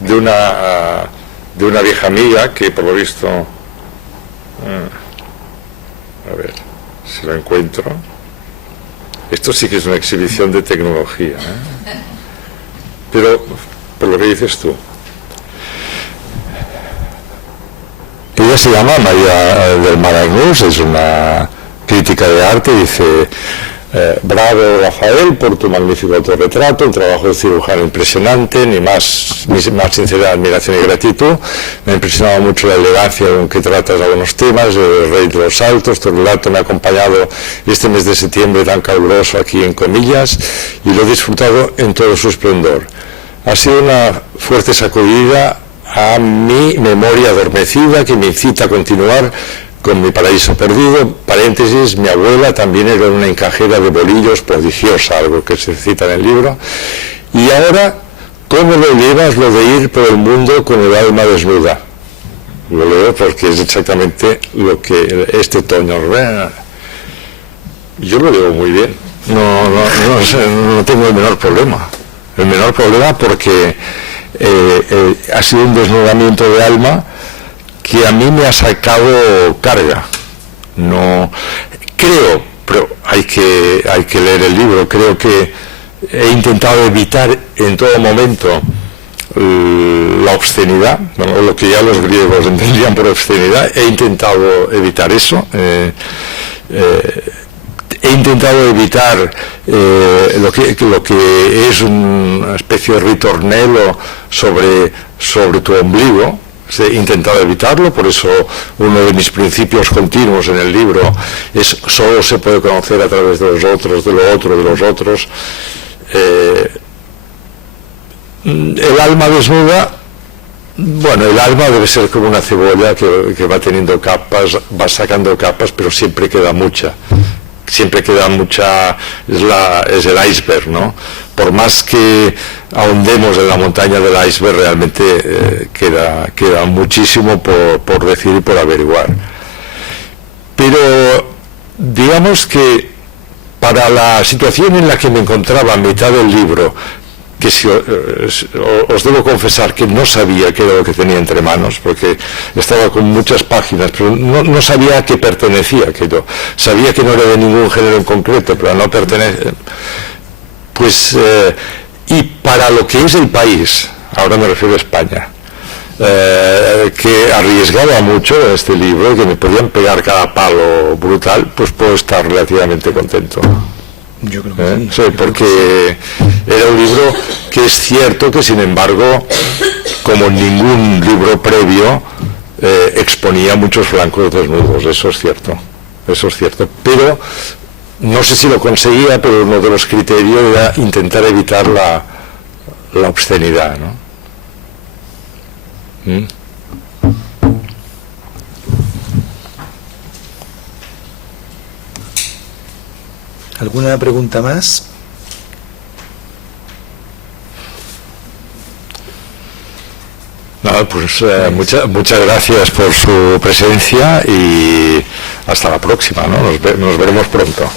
de una vieja amiga que por lo visto, a ver si lo encuentro. Esto sí que es una exhibición de tecnología, pero por lo que dices tú. Ella se llama María del Mar Agnus, es una crítica de arte, dice: bravo, Rafael, por tu magnífico autorretrato, un trabajo de cirujano impresionante, ni más sincera admiración y gratitud. Me ha impresionado mucho la elegancia con que tratas algunos temas, el rey de los saltos. Tu relato me ha acompañado este mes de septiembre tan caluroso aquí en Comillas y lo he disfrutado en todo su esplendor. Ha sido una fuerte sacudida a mi memoria adormecida que me incita a continuar con Mi paraíso perdido. Paréntesis, mi abuela también era una encajera de bolillos prodigiosa, algo que se cita en el libro. Y ahora, ¿cómo lo llevas lo de ir por el mundo con el alma desnuda? Lo leo porque es exactamente lo que este tono... Yo lo leo muy bien, no tengo el menor problema. El menor problema porque ha sido un desnudamiento de alma que a mí me ha sacado carga. No creo, pero hay que leer el libro. Creo que he intentado evitar en todo momento la obscenidad, o lo que ya los griegos entendían por obscenidad. He intentado evitar eso. He intentado evitar lo que es una especie de ritornello sobre tu ombligo. He intentado evitarlo, por eso uno de mis principios continuos en el libro es: solo se puede conocer a través de los otros, de lo otro, de los otros. El alma desnuda, bueno, el alma debe ser como una cebolla que va teniendo capas, va sacando capas, pero siempre queda mucha. Siempre queda mucha, es el iceberg, ¿no? Por más que ahondemos en la montaña del iceberg, realmente queda muchísimo por decir y por averiguar. Pero digamos que para la situación en la que me encontraba a mitad del libro, que si os debo confesar que no sabía qué era lo que tenía entre manos, porque estaba con muchas páginas, pero no sabía a qué pertenecía aquello. Sabía que no era de ningún género en concreto, pero no pertenece. Pues, y para lo que es el país, ahora me refiero a España, que arriesgaba mucho en este libro y que me podían pegar cada palo brutal, pues puedo estar relativamente contento. Yo creo que sí. Sí, porque era un libro que es cierto que, sin embargo, como ningún libro previo, exponía muchos flancos desnudos, eso es cierto, pero no sé si lo conseguía, pero uno de los criterios era intentar evitar la obscenidad, ¿no? ¿Alguna pregunta más? No, pues muchas gracias por su presencia y hasta la próxima, ¿no? Nos veremos pronto.